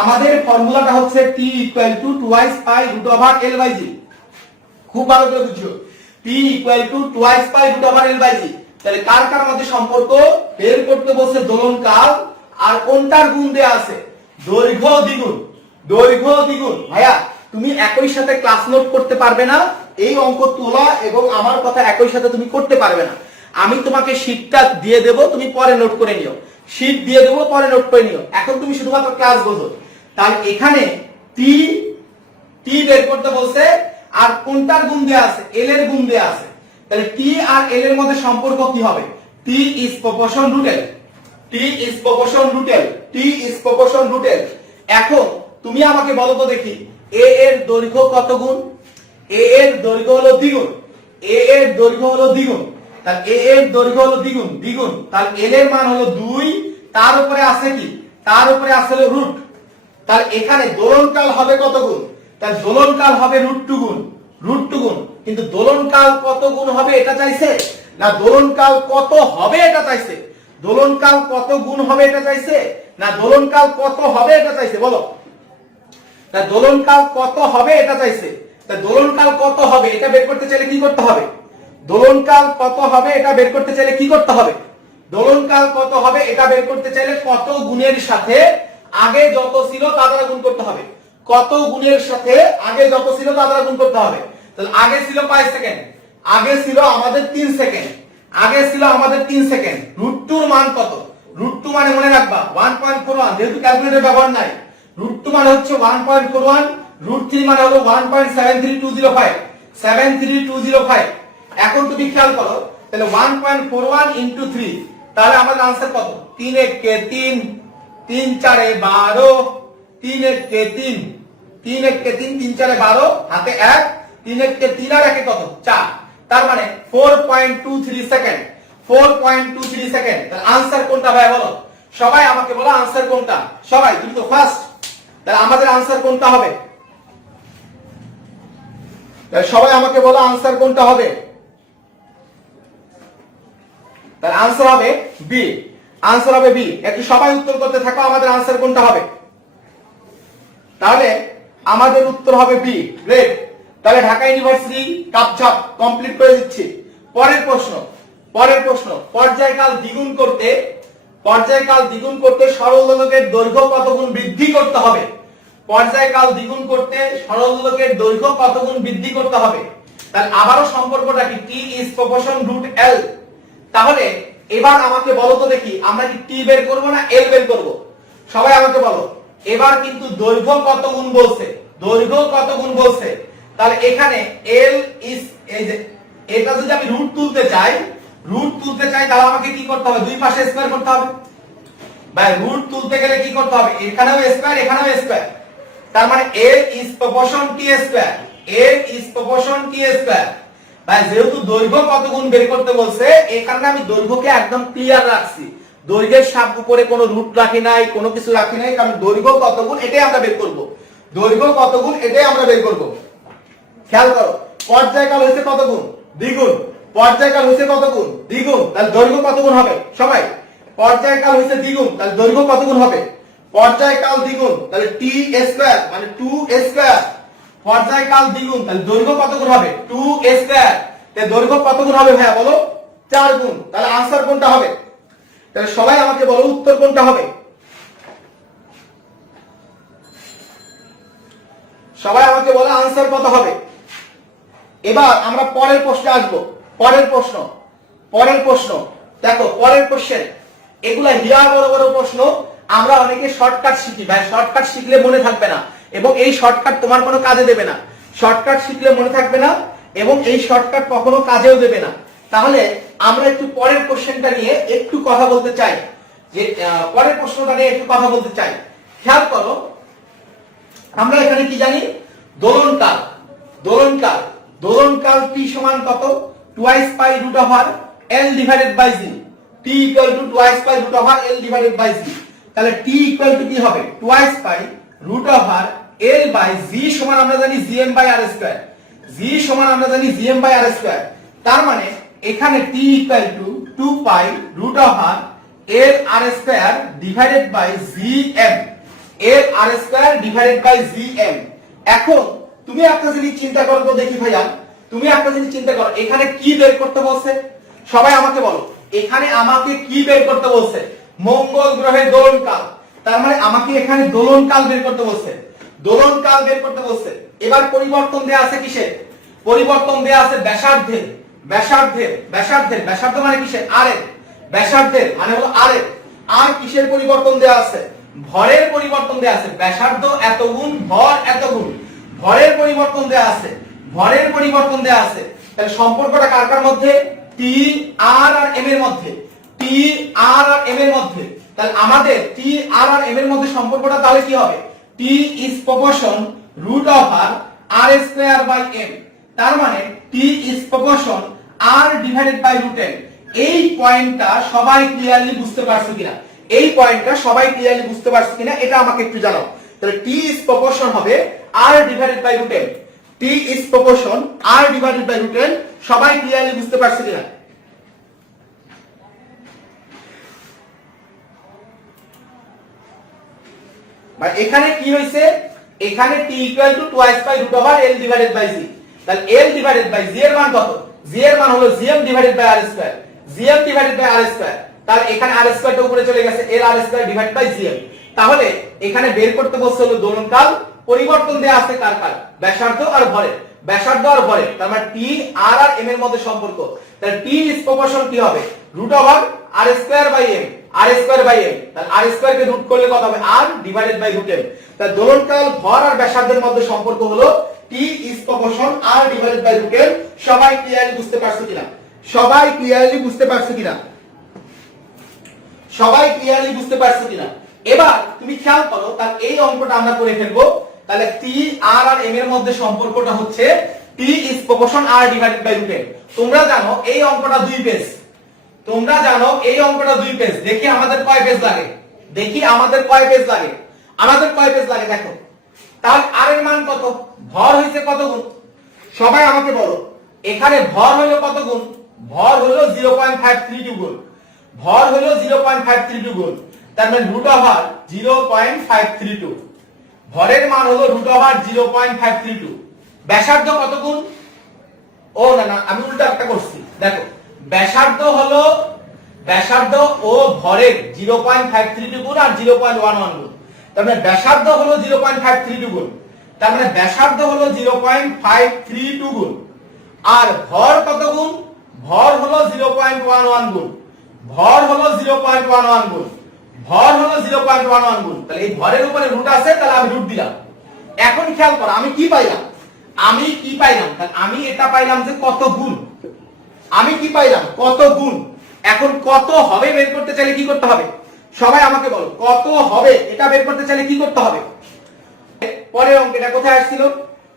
আমাদের ফর্মুলাটা হচ্ছে t equal to twice pi root over l by g। খুব ভালো করে বুঝো, t equal to twice pi root over l by g। তাহলে কার কার মধ্যে সম্পর্ক বের করতে বলছে? দোলনকাল। আর কোনটার গুণ দেয়া আছে? দৈর্ঘ্য দ্বিগুণ। দৈর্ঘ্য দ্বিগুণ। ভাইয়া তুমি একই সাথে ক্লাস নোট করতে পারবে না, এই অঙ্ক তোলা এবং আমার কথা একই সাথে তুমি করতে পারবে না। আমি তোমাকে শীটটা দিয়ে দেব, তুমি পরে নোট করে নিও। শীট দিয়ে দেব, পরে নোট করে নিও। এখন তুমি শুধুমাত্র ক্লাস বোঝো। তাহলে এখানে টি টি বের করতে বলছে, আর কোনটার গুণ দেয়া আছে? এল এর গুণ দেয়া আছে। তাহলে টি আর এল এর মধ্যে সম্পর্ক কি হবে? T is proportion root L. T is proportion root L. T is proportion root L. এখন তুমি আমাকে বলো তো দেখি, এ এর দৈর্ঘ্য কত গুণ? এ এর দৈর্ঘ্য হলো দ্বিগুণ। এ এর দৈর্ঘ্য হলো দ্বিগুণ। তাহলে এ এর দৈর্ঘ্য হলো দ্বিগুণ, দ্বিগুণ। তাহলে এল এর মান হলো 2, তার উপরে আছে কি? তার উপরে আছে হলো রুট। তাহলে এখানে দোলনকাল হবে কত গুণ? তাহলে দোলনকাল হবে √2 গুণ, √2 গুণ। কিন্তু দোলনকাল কত গুণ হবে এটা চাইছে না দোলনকাল কত হবে এটা চাইছে? দোলনকাল কত গুণ হবে এটা চাইছে না দোলনকাল কত হবে এটা চাইছে? বলো। তা দোলনকাল কত হবে এটা চাইছে। তা দোলনকাল কত হবে এটা বের করতে চাইলে কি করতে হবে? দোলনকাল কত হবে এটা বের করতে চাইলে কি করতে হবে? দোলনকাল কত হবে এটা বের করতে চাইলে কত গুণের সাথে আগে যত ছিল তা দ্বারা গুণ করতে হবে। কত গুণের সাথে আগে যত ছিল তা দ্বারা গুণ করতে হবে। তাহলে আগে ছিল 5 সেকেন্ড, আগে ছিল আমাদের 3 সেকেন্ড, আগে ছিল আমাদের 3 সেকেন্ড। √2 এর মান কত? √2 মানে মনে রাখবা 1.41, যেহেতু ক্যালকুলেটর ব্যবহার নাই। √2 মানে হচ্ছে 1.41, √3 মানে হলো 1.73205, 73205। এখন তুমি খেয়াল করো, তাহলে 1.41 ইনটু 3, তাহলে আমাদের आंसर কত? 3 1 কে 3, 3 4 এ 12, 3 1 কে 3, 3 1 কে 3, 3 4 এ 12, হাতে 1, 3 1 কে 3 আর 1 এ কত? 4। তার মানে 4.23 সেকেন্ড, 4.23 সেকেন্ড। তাহলে आंसर কোনটা ভাই বলো? সবাই আমাকে বলো आंसर কোনটা? সবাই তুমি তো ফার্স্ট। তাহলে আমাদের आंसर কোনটা হবে? তাহলে সবাই আমাকে বলো आंसर কোনটা হবে? তাহলে आंसर হবে বি। आंसर হবে বি। একটু সবাই উত্তর করতে থাকো, আমাদের आंसर কোনটা হবে? তাহলে আমাদের উত্তর হবে বি। গ্রেট। তাহলে ঢাকা ইউনিভার্সিটি কাপঝাপ কমপ্লিট করে দিচ্ছি। পরের প্রশ্ন, পরের প্রশ্ন। পর্যায়কাল দ্বিগুণ করতে, পর্যায়কাল দ্বিগুণ করতে সরল দোলকের দৈর্ঘ্য কত গুণ বৃদ্ধি করতে হবে? পর্যায়কাল দ্বিগুণ করতে সরল দোলকের দৈর্ঘ্য কত গুণ বৃদ্ধি করতে হবে? তাহলে আবারও সম্পর্কটা কি? টি ইজ প্রপোর্শন রুট এল। তাহলে এবার আমাকে বলো তো দেখি, আমরা কি টি বের করব না এল বের করব? সবাই আমাকে বলো। এবার কিন্তু দৈর্ঘ্য কত গুণ বলছে, দৈর্ঘ্য কত গুণ বলছে। তাহলে এখানে এল ইজ, এই যে এটা যদি আমি রুট তুলতে চাই, রুট তুলতে চাই তাহলে আমাকে কি করতে হবে? দুই পাশে স্কয়ার করতে হবে। ভাই রুট তুলতে গেলে কি করতে হবে? এখানেও স্কয়ার, এখানেও স্কয়ার। তার মানে এল is proportion T square, L is proportion T square. ভাই যেহেতু দৈর্ঘ্য কত গুণ বের করতে বলছে, এই কারণে আমি দৈর্ঘ্যকে একদম ক্লিয়ার রাখছি। দৈর্ঘ্যের সাপ উপরে কোনো রুট রাখি নাই, কোনো কিছু রাখি নাই, কারণ দৈর্ঘ্য কত গুণ এটাই আমরা বের করব। দৈর্ঘ্য কত গুণ এটাই আমরা বের করব। খেয়াল করো, পর্যায়কাল হইছে কত গুণ? দ্বিগুণ। পর্যায়কাল হইছে কত গুণ? দ্বিগুণ। তাহলে দৈর্ঘ্য কত গুণ হবে? সবাই, পর্যায়কাল হইছে দ্বিগুণ, তাহলে দৈর্ঘ্য কত গুণ হবে? পর্যায়কাল দ্বিগুণ, তাহলে টি স্কয়ার মানে 2 স্কয়ার। পর্যায়কাল দ্বিগুণ, তাহলে দৈর্ঘ্য কত গুণ হবে? 2 স্কয়ার। তাহলে দৈর্ঘ্য কত গুণ হবে ভাইয়া বলো? 4 গুণ। তাহলে आंसर কোনটা হবে? তাহলে সবাই আমাকে বলো উত্তর কোনটা হবে? সবাই আমাকে বলো आंसर কত হবে? এবার আমরা পরের প্রশ্নে আসব। পরের প্রশ্ন, পরের প্রশ্ন দেখো, পরের কোশ্চেন। এগুলা হিয়া বড় বড় প্রশ্ন। আমরা অনেকে শর্টকাট শিখি ভাই, শর্টকাট শিখলে মনে থাকবে না, এবং এই শর্টকাট তোমার কোনো কাজে দেবে না। শর্টকাট শিখলে মনে থাকবে না, এবং এই শর্টকাট কখনো কাজেও দেবে না। তাহলে আমরা একটু পরের কোশ্চেনটা নিয়ে একটু কথা বলতে চাই, যে পরের প্রশ্নটা নিয়ে একটু কথা বলতে চাই। খেয়াল করো, আমরা এখানে কি জানি? দোলনকাল। দোলনকাল, দোলনকাল টি সমান কত? Twice pi root over L divided by g. T equal to twice pi root over L divided by g. তাহলে টি ইকুয়াল টু কি হবে? Twice pi root over L by G সমান আমরা জানি Gm by R square, G সমান আমরা জানি Gm বাই R স্কয়ার। তার মানে এখানে T equal to 2 pi root over L R square divided by Gm, L R square divided by Gm। এখন তুমি একটা জিনিস চিন্তা করো তো দেখি ভাইয়া, তুমি একটা জিনিস চিন্তা করো, এখানে কি বের করতে বলছে? সবাই আমাকে বলো, এখানে আমাকে কি বের করতে বলছে? মঙ্গল গ্রহের দোলনকাল। তার মানে আমাকে এখানে দোলনকাল বের করতে বলছে, দোলনকাল বের করতে বলছে। এবার পরিবর্তন দেয়া আছে কিসের? পরিবর্তন দেয়া আছে ব্যাসার্ধের, ব্যাসার্ধের, ব্যাসার্ধের, ব্যাসার্ধ মানে কিসের? আর এর, ব্যাসার্ধের মানে হলো আর এর। আর কিসের পরিবর্তন দেয়া আছে? ভরের পরিবর্তন দেয়া আছে। ব্যাসার্ধ এত গুণ, ভর এত গুণ, ভরের পরিবর্তন দেয়া আছে, ভরের পরিবর্তন দেয়া আছে। তাহলে সম্পর্কটা কার কার মধ্যে? টি আর আর এম এর মধ্যে, টি আর আর এম এর মধ্যে। তাহলে আমাদের টি আর আর এম এর মধ্যে সম্পর্কটা তাহলে কি হবে? T is proportion root over R square by M. তার মানে T is proportion R divided by root M. এই পয়েন্টটা সবাই ক্লিয়ারলি বুঝতে পারছো কিনা? এই পয়েন্টটা সবাই ক্লিয়ারলি বুঝতে পারছো কিনা এটা আমাকে একটু জানাও। তাহলে টি ইজ প্রপোর্শন হবে R divided by root M, T is proportion R divided by root M. সবাই ক্লিয়ারলি বুঝতে পারছো কিনা? ভাই এখানে কি হইছে? এখানে t equal to twice by root over l divided by g। তাহলে l ডিভাইডেড বাই g এর মান কত? g এর মান হলো gm divided by r square, gm divided by r square. তাহলে এখানে r স্কয়ারটা উপরে চলে গেছে, l r square divided by gm। তাহলে এখানে বের করতে বলছে হলো দোলনকাল, পরিবর্তন দেয়া আছে কার কার? ব্যাসার্ধ আর ভরের, ব্যাসার্ধ আর ভরের। তার মানে t r আর m এর মধ্যে সম্পর্ক। তাহলে t ইজ প্রপোর্শন কি হবে? Root over r square by m, r square by m। তাহলে r স্কয়ার কে রুট করলে কত হবে? r divided by root m। তাহলে দোলনকাল ভর আর ব্যাসার্ধের মধ্যে সম্পর্ক হলো t is proportion r divided by root m। সবাই ক্লিয়ারলি বুঝতে পারছো কিনা? সবাই ক্লিয়ারলি বুঝতে পারছো কিনা? সবাই ক্লিয়ারলি বুঝতে পারছো কিনা? এবার তুমি খেয়াল করো, তার এই অঙ্কটা আমরা করে ফেলবো। তাহলে t r আর m এর মধ্যে সম্পর্কটা হচ্ছে t is proportion r divided by root m। তোমরা জানো এই অঙ্কটা 2 পেজ, তোমরা জানো এই অঙ্কটা 2 পেজ। দেখি আমাদের কয় পেজ লাগে, দেখি আমাদের কয় পেজ লাগে, আমাদের কয় পেজ লাগে দেখো। তাহলে r এর মান কত? ভর হইছে কত গুণ? সবাই আমাকে বলো, এখানে ভর হলো কত গুণ? ভর হলো 0.532 গুণ, ভর হলো 0.532 গুণ। তার মানে রুট ওভার 0.532, ভরের মান হলো রুট ওভার 0.532। ব্যাসার্ধ কত গুণ? ও না না, আমি উল্টা একটা করছি, দেখো ব্যাসার্ধ হলো, ব্যাসার্ধ ও ভরের 0.532 গুণ আর 0.11 গুণ। তার মানে ব্যাসার্ধ হলো 0.532 গুণ, তার মানে ব্যাসার্ধ হলো 0.532 গুণ। আর ভর কত গুণ? ভর হলো 0.11 গুণ, ভর হলো 0.11 গুণ, ভর হলো 0.11 গুণ। তাহলে এই ভরের উপরে রুট আছে, তাহলে আমি রুট দিলাম। এখন খেয়াল করো আমি কি পাইলাম, আমি কি পাইলাম? তাহলে আমি এটা পাইলাম যে কত গুণ, আমি কি পাইলাম? কত গুণ। এখন কত হবে বের করতে চাইলে কি করতে হবে? সবাই আমাকে বলো, কত হবে এটা বের করতে চাইলে কি করতে হবে? পরের অঙ্কটা কোথায় আসছিল?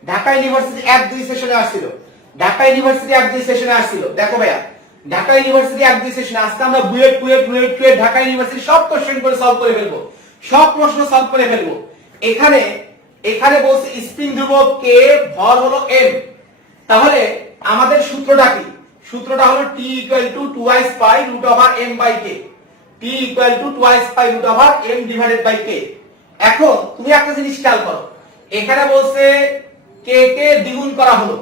ঢাকা ইউনিভার্সিটি 1-2 সেশনে আসছিল, ঢাকা ইউনিভার্সিটি 1-2 সেশনে আসছিল। দেখো ভাইয়া, ঢাকা ইউনিভার্সিটি 1-2 সেশনে আজকে আমরা বুয়েট কুয়েট বুয়েট কুয়েট ঢাকা ইউনিভার্সিটি সব কোশ্চেন করে সলভ করে ফেলবো, সব প্রশ্ন সলভ করে ফেলবো। এখানে এখানে বলছে স্প্রিং ধ্রুবক কে, ভর হলো m। তাহলে আমাদের সূত্রটা কি? সূত্রটা হলো t equal to twice pi root over m by k, t equal to twice pi root over m divided by k। এখন তুমি একটা জিনিস খেয়াল করো, এখানে বলছে k কে দ্বিগুণ করা হলো,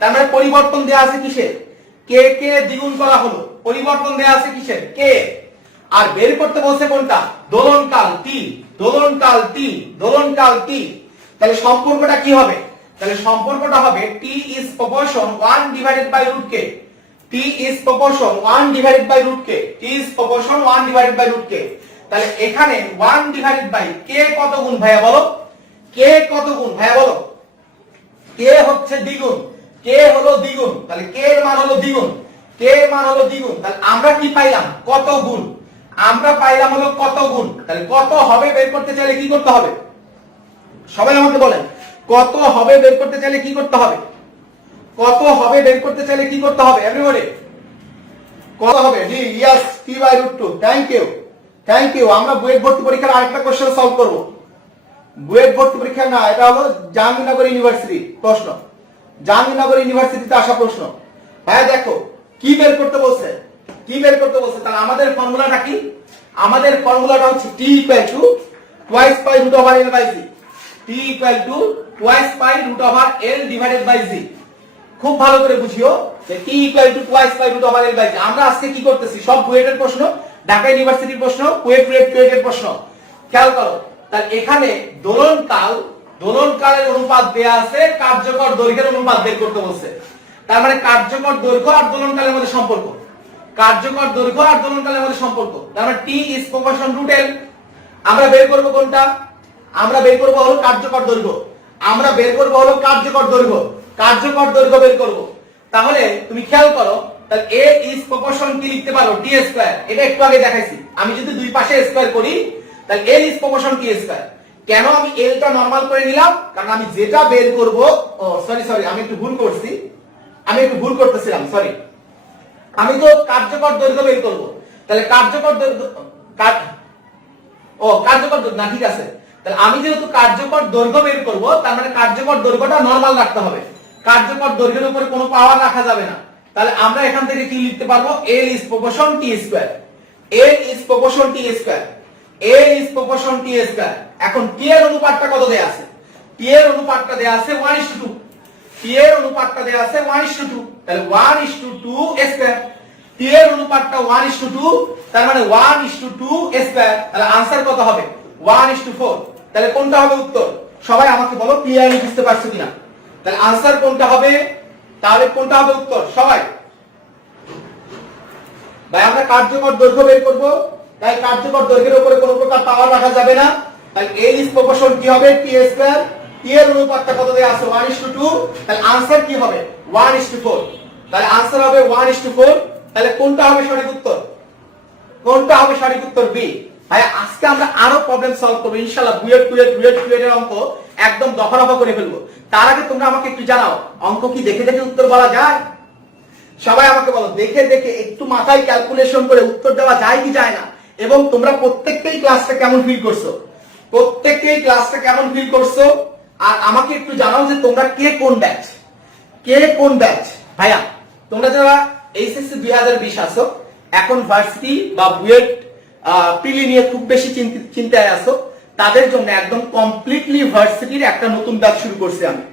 তার মানে পরিবর্তন দেয়া আছে কিসের? k কে দ্বিগুণ করা হলো, পরিবর্তন দেয়া আছে কিসের? k। আর বের করতে বলছে কোনটা? দোলনকাল t, দোলনকাল t, দোলনকাল t। তাহলে সম্পর্কটা কি হবে? তাহলে সম্পর্কটা হবে t is proportion 1 divided by root k, t is proportion 1 divided by root k, t is proportion 1 divided by root k। তাহলে এখানে 1 divided by k কত গুণ ভাইয়া বলো? k কত গুণ ভাইয়া বলো? k হচ্ছে দ্বিগুণ, k হলো দ্বিগুণ। তাহলে k এর মান হলো দ্বিগুণ, k এর মান হলো দ্বিগুণ। তাহলে আমরা কি পাইলাম? কত গুণ। আমরা পাইলাম হলো কত গুণ। তাহলে কত হবে বের করতে চাইলে কি করতে হবে? সবাই আমাকে বলেন, কত হবে বের করতে চাইলে কি করতে হবে? কত হবে বের করতে চাইলে কি করতে হবে? এভরিবডি কত হবে? জি yes, t/√2। Thank you, thank you. আমরা বুয়েট ভর্তি পরীক্ষার আরেকটা কোশ্চেন সলভ করব। বুয়েট ভর্তি পরীক্ষা না, এটা হলো জাহাঙ্গীরনগর ইউনিভার্সিটি প্রশ্ন, জাহাঙ্গীরনগর ইউনিভার্সিটিতে আসা প্রশ্ন। ভাইয়া দেখো কি বের করতে বলছে, কি বের করতে বলছে। তাহলে আমাদের ফর্মুলাটা কি? আমাদের ফর্মুলাটা হচ্ছে t equal to twice pi root over l by g. t equal to twice pi root over l divided by g. খুব ভালো করে বুঝিও যে t equal to twice pi root over l by g. আমরা আজকে কি করতেছি, সব বুয়েটের প্রশ্ন, ঢাকা ইউনিভার্সিটির প্রশ্ন, কুয়েটের প্রশ্ন। খেয়াল করো, তাহলে এখানে দোলনকালের অনুপাত দেয়া আছে, কার্যকর দৈর্ঘ্যের অনুপাত বের করতে বলছে। তার মানে কার্যকর দৈর্ঘ্য আর দোলনকালের মধ্যে সম্পর্ক, কার্যকর দৈর্ঘ্য আর দোলনকালের মধ্যে সম্পর্ক। তার মানে t is proportion two l। আমরা বের করব কোনটা? আমরা বের করব হলো কার্যকর দৈর্ঘ্য, আমরা বের করব হলো কার্যকর দৈর্ঘ্য, কার্যকর দৈর্ঘ্য বের করব। তাহলে তুমি খেয়াল করো, তাহলে a ইজ প্রপোর্শন কি লিখতে পারো? t square. এটা একটু আগে দেখাইছি। আমি যদি দুই পাশে স্কয়ার করি তাহলে l is proportion t square. কেন আমি l টা নরমাল করে নিলাম? কারণ আমি যেটা বের করব, সরি আমি একটু ভুল করছি, আমি একটু ভুল করতেছিলাম, সরি। আমি তো কার্যকর দৈর্ঘ্য বের করব, তাহলে কার্যকর দৈর্ঘ্য কার্যকর না, ঠিক আছে। তাহলে আমি যেহেতু কার্যকর দৈর্ঘ্য বের করব, তার মানে কার্যকর দৈর্ঘ্যটা নরমাল রাখতে হবে, কার্যকর দৈর্ঘ্যের উপরে কোনো পাওয়ার রাখা যাবে না। তাহলে আমরা এখান থেকে কি লিখতে পারবো? l is proportion t square, l is proportion t square, l is proportion t square. এখন t এর অনুপাতটা কত দেয়া আছে? t এর অনুপাতটা দেয়া আছে 1:2, t এর অনুপাতটা দেয়া আছে 1:2, তাহলে 1:2 স্কয়ার। t এর অনুপাতটা 1:2, তার মানে 1:2 স্কয়ার। তাহলে आंसर কত হবে? 1:4। তাহলে কোনটা হবে উত্তর? সবাই আমাকে বলো, ক্লিয়ারলি বুঝতে পারছো কিনা? তাহলে आंसर কোনটা হবে? তাহলে কোনটা হবে উত্তর? সবাই ভাই, আমরা কার্যকর দৈর্ঘ্য বের করব, তাই কার্যকর দৈর্ঘ্যের উপরে কোনো প্রকার পাওয়ার রাখা যাবে না। তাহলে l ইজ প্রপোর্শন কি হবে? t square. t এর অনুপাতটা কত দেয়া আছে? 1:2। তাহলে आंसर কি হবে? 1:4। তাহলে आंसर হবে 1:4। তাহলে কোনটা হবে সঠিক উত্তর? কোনটা হবে সঠিক উত্তর? বি। ভাই আজকে আমরা আরো প্রবলেম সলভ করব ইনশাআল্লাহ। বুয়েটের অঙ্ক একদম দফা রফা করে ফেলবো। তার আগে তোমরা আমাকে একটু জানাও, অঙ্ক কি দেখে দেখে উত্তর বলা যায়? সবাই আমাকে বলো, দেখে দেখে একটু মাথায় ক্যালকুলেশন করে উত্তর দেওয়া যায় কি যায় না? এবং তোমরা প্রত্যেকটাই ক্লাসটা কেমন ফিল করছো, প্রত্যেকটাই ক্লাসটা কেমন ফিল করছো? আর আমাকে একটু জানাও যে তোমরা কে কোন ব্যাচ, কে কোন ব্যাচ। ভাইয়া তোমরা যারা এইচএসসি 2020 আসো, এখন ভার্সিটি বা বুয়েট প্রিলি নিয়ে খুব বেশি চিন্তায় আছো, তাদের জন্য একদম কমপ্লিটলি ভার্সিটির একটা নতুন ব্যাচ শুরু করছি আমি।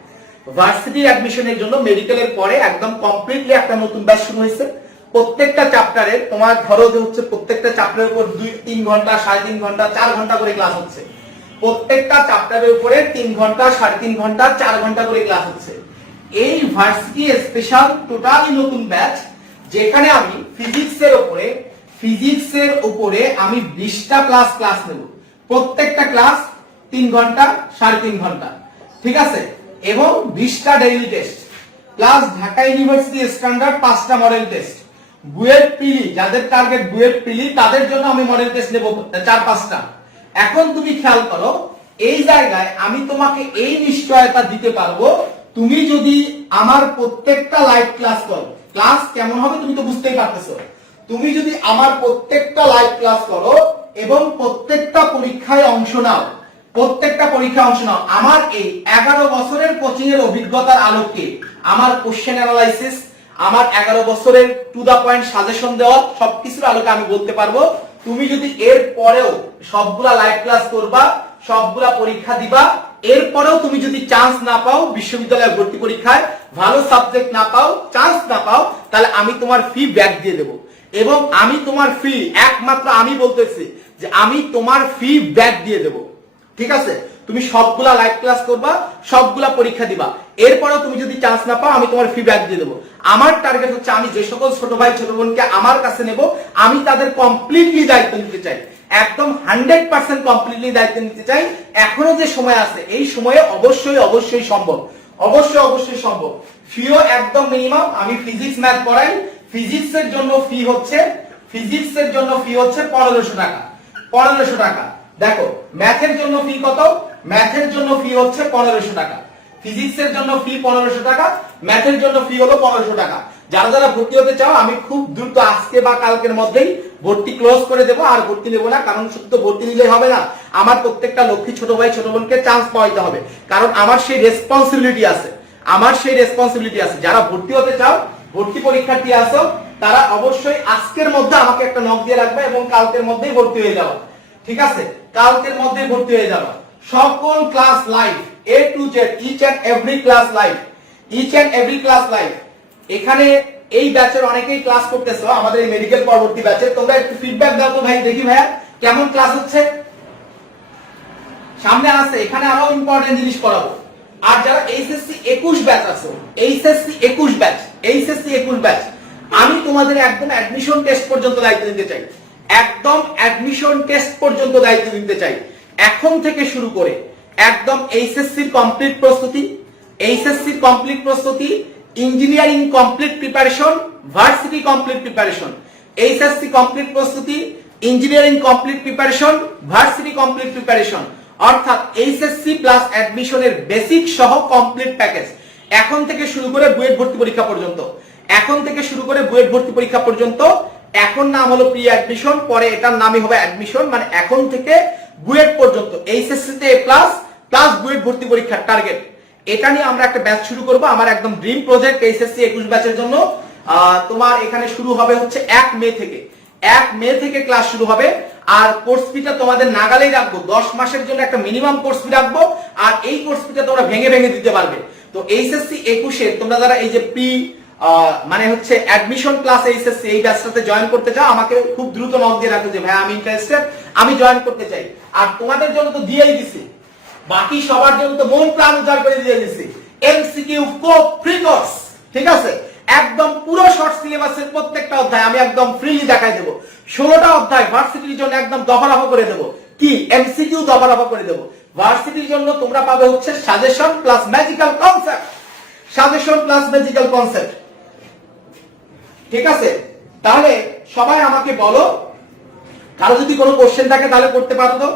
ভার্সিটি অ্যাডমিশনের জন্য মেডিকেলের পরে একদম কমপ্লিটলি একটা নতুন ব্যাচ শুরু হয়েছে। প্রত্যেকটা চ্যাপ্টারে তোমার ধরো যে হচ্ছে প্রত্যেকটা চ্যাপ্টারের উপর 2-3 ঘন্টা, 3.5 ঘন্টা, 4 ঘন্টা করে ক্লাস হচ্ছে। প্রত্যেকটা চ্যাপ্টারের উপরে 3 ঘন্টা, 3.5 ঘন্টা, 4 ঘন্টা করে ক্লাস হচ্ছে। এই ভার্সিটি স্পেশাল টোটালি নতুন ব্যাচ, যেখানে আমি ফিজিক্সের উপরে আমি 20টা ক্লাস নেব। প্রত্যেকটা ক্লাস 3 ঘন্টা, 3.5 ঘন্টা, ঠিক আছে। এবং 20টা daily test, plus Dhaka university standard 5টা মডেল টেস্ট। বুয়েট প্রিলি, যাদের টার্গেট বুয়েট প্রিলি, তাদের জন্য আমি মডেল টেস্ট নেব 4-5টা। এখন তুমি খেয়াল করো, এই জায়গায় আমি তোমাকে এই নিশ্চয়তা দিতে পারবো, তুমি যদি আমার প্রত্যেকটা লাইভ ক্লাস করো, ক্লাস কেমন হবে তুমি তো বুঝতেই পারতেছো। তুমি যদি আমার প্রত্যেকটা লাইভ ক্লাস করো এবং প্রত্যেকটা পরীক্ষায় অংশ নাও, আমার এই 11 বছরের কোচিং এর অভিজ্ঞতার আলোকে, আমার কোশ্চেন অ্যানালাইসিস, আমার 11 বছরের টু দা পয়েন্ট সাজেশন দেওয়া, সবকিছুর আলোকে আমি বলতে পারবো, তুমি যদি এর পরেও সবগুলা লাইভ ক্লাস করবা, সবগুলা পরীক্ষা দিবা, এরপরেও তুমি যদি চান্স না পাও বিশ্ববিদ্যালয়ের ভর্তি পরীক্ষায়, ভালো সাবজেক্ট না পাও, চান্স না পাও, তাহলে আমি তোমার ফি ব্যাক দিয়ে দেব। এবং আমি তোমার ফি, একমাত্র আমি বলতেছি যে আমি তোমার ফি ব্যাক দিয়ে দেব, ঠিক আছে। তুমি সবগুলা লাইভ ক্লাস করবা, সবগুলা পরীক্ষা দিবা, এরপরেও তুমি যদি চান্স না পাও, আমি তোমার ফি ব্যাক দিয়ে দেবো। আমার টার্গেট হচ্ছে, আমি যে সকল ছোট ভাই ছোট বোনকে আমার কাছে নেব, আমি তাদের কমপ্লিটলি দায়িত্ব নিতে চাই, একদম 100% কমপ্লিটলি দায়িত্ব নিতে চাই। এখনো যে সময় আছে, এই সময়ে অবশ্যই সম্ভব, অবশ্যই সম্ভব। ফিও একদম মিনিমাম। আমি ফিজিক্স ম্যাথ পড়াই, ফিজিক্সের জন্য ফি হচ্ছে 1500 টাকা, 1500 টাকা। দেখো ম্যাথের জন্য ফি কত? ম্যাথের জন্য ফি হচ্ছে 1500 টাকা, ফিজিক্সের জন্য ফি 1500 টাকা, ম্যাথের জন্য ফি হলো 1500 টাকা। যারা যারা ভর্তি হতে চাও আমি খুব দ্রুত আজকে বা কালকের মধ্যেই ভর্তি ক্লোজ করে দেবো, আর ভর্তি নেবো না। কারণ শুধু তো ভর্তি নিলেই হবে না, আমার প্রত্যেকটা লক্ষ্মী ছোট ভাই ছোট বোনকে চান্স পাওয়াইতে হবে, কারণ আমার সেই রেসপন্সিবিলিটি আছে, যারা ভর্তি হতে চাও, ভর্তি পরীক্ষার্থী আছো, তারা অবশ্যই আজকের মধ্যে আমাকে একটা নক দিয়ে রাখবে এবং কালকের মধ্যেই ভর্তি হয়ে যাওয়া। ঠিক আছে, কালকের মধ্যেই ভর্তি হয়ে যাওয়া। সকল class live, A to Z, each and every class live. এখানে এই ব্যাচের অনেকেই ক্লাস করতেছো, আমাদের এই মেডিকেল পরবর্তী ব্যাচে। তোমরা একটু ফিডব্যাক দাও তো ভাই, দেখি ভাইয়া কেমন ক্লাস হচ্ছে। সামনে আছে, এখানে আরো ইম্পর্টেন্ট জিনিস করাবো। আর যারা এইচএসসি 21 ব্যাচ আছো, এইচএসসি 21 ব্যাচ, আমি তোমাদের একদম অ্যাডমিশন টেস্ট পর্যন্ত দায়িত্ব দিতে চাই, এখন থেকে শুরু করে একদম এইচএসসির কমপ্লিট প্রস্তুতি, engineering complete preparation, varsity complete preparation, HSC complete প্রস্তুতি, engineering complete preparation, varsity complete preparation, অর্থাৎ এইচএসসি প্লাস অ্যাডমিশনের বেসিক সহ কমপ্লিট প্যাকেজ। এখন থেকে শুরু করে বুয়েট ভর্তি পরীক্ষা পর্যন্ত, এখন নাম হলো প্রি অ্যাডমিশন, পরে এটার নামই হবে অ্যাডমিশন, মানে এখন থেকে বুয়েট পর্যন্ত এইচএসসি তে প্লাস বুয়েট ভর্তি পরীক্ষার টার্গেট, এটা নিয়ে আমরা একটা ব্যাচ শুরু করব। আমার একদম ড্রিম প্রজেক্ট এইচএসসি 21 ব্যাচের জন্য। তোমার এখানে শুরু হবে হচ্ছে 1 মে থেকে ক্লাস শুরু হবে। আর কোর্স ফিটা তোমাদের নাগালেই রাখবো, 10 মাসের জন্য একটা মিনিমাম কোর্স ফি রাখবো, আর এই কোর্স ফিটা তোমরা ভেঙে দিতে পারবে। তো এইচএসসি 21 এর তোমরা যারা এই যে মানে হচ্ছে অ্যাডমিশন ক্লাস এইচএসসি এই ব্যাচটাতে জয়েন করতে চাও, আমাকে খুব দ্রুত নক দিয়ে রাখো যে ভাই আমি ইন্টারেস্টেড, আমি জয়েন করতে চাই। আর তোমাদের জন্য তো দিয়েই দিছি, বাকি সবার জন্য তো মন প্রাণ উজাড় করে দিয়ে দিছি এমসিকিউ কোপ ফ্রি কোর্স। ঠিক আছে, একদম পুরো শর্ট সিলেবাসের প্রত্যেকটা অধ্যায় আমি একদম ফ্রিলি দেখাই দেবো। 16টা অধ্যায় ভার্সিটির জন্য একদম দফা করে দেবো, কি এমসিকিউ দফা করে দেবো। ভার্সিটির জন্য তোমরা পাবে হচ্ছে সাজেশন প্লাস ম্যাজিক্যাল কনসেপ্ট। ঠিক আছে, তাহলে সবাই আমাকে বলো, কারো যদি কোনো কোশ্চেন থাকে তাহলে করতে পারো, তো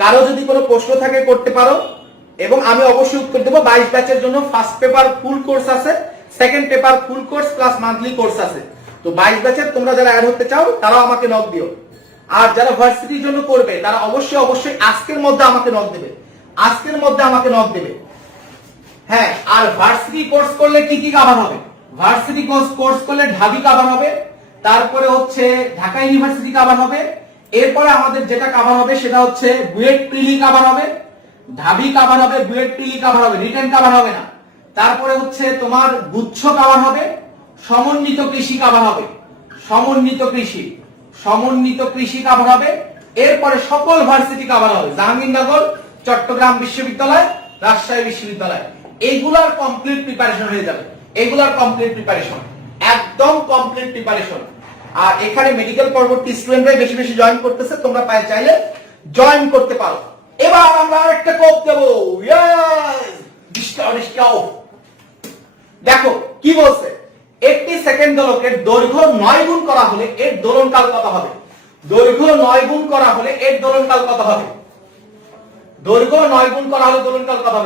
কারো যদি কোনো প্রশ্ন থাকে করতে পারো, এবং আমি অবশ্যই উত্তর দেবো। 22 ব্যাচের জন্য ফার্স্ট পেপার ফুল কোর্স আছে, second paper full course plus monthly course আছে। তো 22 ব্যাচের তোমরা যারা অ্যাড হতে চাও তারাও আমাকে নক দিও। আর যারা ভার্সিটির জন্য করবে তারা অবশ্যই আজকের মধ্যে আমাকে নক দেবে। হ্যাঁ, আর ভার্সিটি কোর্স করলে কি কভার হবে? ভার্সিটি কোর্স করলে ঢাবি কভার হবে, তারপরে হচ্ছে ঢাকা ইউনিভার্সিটি কভার হবে, এরপরে আমাদের যেটা কভার হবে সেটা হচ্ছে বুয়েট প্রিলি কভার হবে, ঢাবি কভার হবে, বুয়েট প্রিলি কভার হবে, রিটেন কভার হবে না। তারপরে হচ্ছে তোমার গুচ্ছ কভার হবে, সমন্বিত কৃষি কভার হবে, সমন্বিত কৃষি কভার হবে। এরপরে সকল ভার্সিটি কভার হবে, জাহাঙ্গীরনগর, চট্টগ্রাম বিশ্ববিদ্যালয়, রাজশাহী বিশ্ববিদ্যালয়, এগুলার কমপ্লিট প্রিপারেশন হয়ে যাবে, একদম কমপ্লিট প্রিপারেশন। আর এখানে মেডিকেল পরবর্তী স্টুডেন্টরাই বেশি জয়েন করতেছে, তোমরা চাইলে জয়েন করতে পারো। এবার আমরা আরেকটা কোপ দেব, দেখো কি বলছে। একটি সেকেন্ড দোলকের দৈর্ঘ্য 9 গুণ করা হলে এর দোলনকাল কত হবে? দৈর্ঘ্য 9 গুণ করা হলে এর দোলনকাল কত হবে?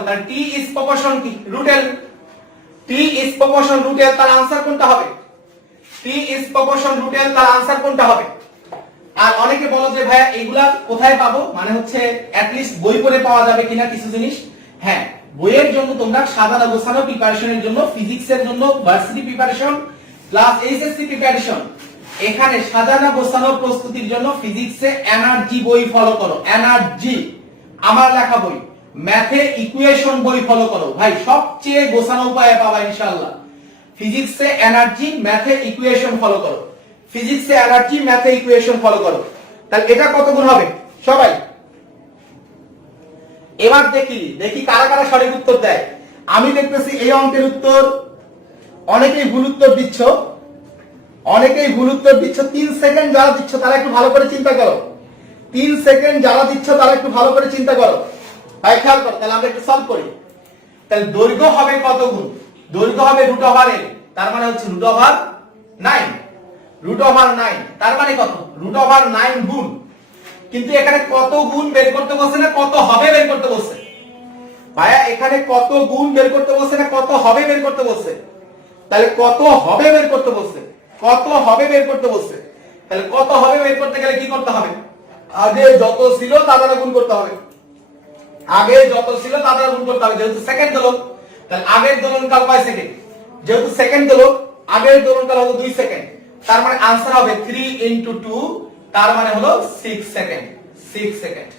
তার টি ইজ প্রপোর্শন কি? রুটেল। তার আনসার কোনটা হবে? আর অনেকে বলো যে ভাইয়া এগুলা কোথায় পাবো, মানে হচ্ছে অ্যাটলিস্ট বই পড়ে পাওয়া যাবে কিনা কিছু জিনিস। হ্যাঁ, বইয়ের জন্য তোমরা সাজানো গোছানো প্রিপারেশনের জন্য, ফিজিক্সের জন্য varsity preparation plus HSC preparation, এখানে সাজানো গোছানো প্রস্তুতির জন্য ফিজিক্সে এনার্জি বই ফলো করো, এনার্জি আমার লেখা বই, ম্যাথে ইকুয়েশন বই ফলো করো। ভাই সবচেয়ে গোছানো উপায়ে পাবা ইনশাআল্লাহ। ফিজিক্সে এনার্জি, ম্যাথে ইকুয়েশন ফলো করো, তাহলে এটা কত গুণ হবে সবাই? এবার দেখি কারা সঠিক উত্তর দেয়। আমি দেখতেছি এই অঙ্কের উত্তর অনেকেই ভুল উত্তর দিচ্ছ। 3 সেকেন্ড যারা দিচ্ছ তারা একটু ভালো করে চিন্তা করো। 3 সেকেন্ড যারা দিচ্ছ তারা একটু ভালো করে চিন্তা করো। ভাই খেয়াল করো, তাহলে আমরা একটু সলভ করি। তাহলে দৈর্ঘ্য হবে কত গুণ? দৈর্ঘ্য হবে √l, তার মানে হচ্ছে √9, তার মানে কত? √9 গুণ। কিন্তু এখানে কত গুণ বের করতে বলছে না কত হবে বের করতে বলছে? ভাইয়া এখানে কত গুণ বের করতে বলছে না কত হবে বের করতে বলছে? তাহলে কত হবে বের করতে বলছে, কত হবে বের করতে বলছে। তাহলে কত হবে বের করতে গেলে কি করতে হবে, আগে যত ছিল তা দ্বারা গুণ করতে হবে, আগে যত ছিল তা দ্বারা গুণ করতে হবে। যেহেতু সেকেন্ড দোলক, তাহলে আগের দোলনকাল কয় সেকেন্ড, যেহেতু সেকেন্ড দোলক আগের দোলনকাল হলো 2 সেকেন্ড, তার মানে आंसर হবে 3 * 2, তার মানে হলো 6 সেকেন্ড, 6 সেকেন্ড।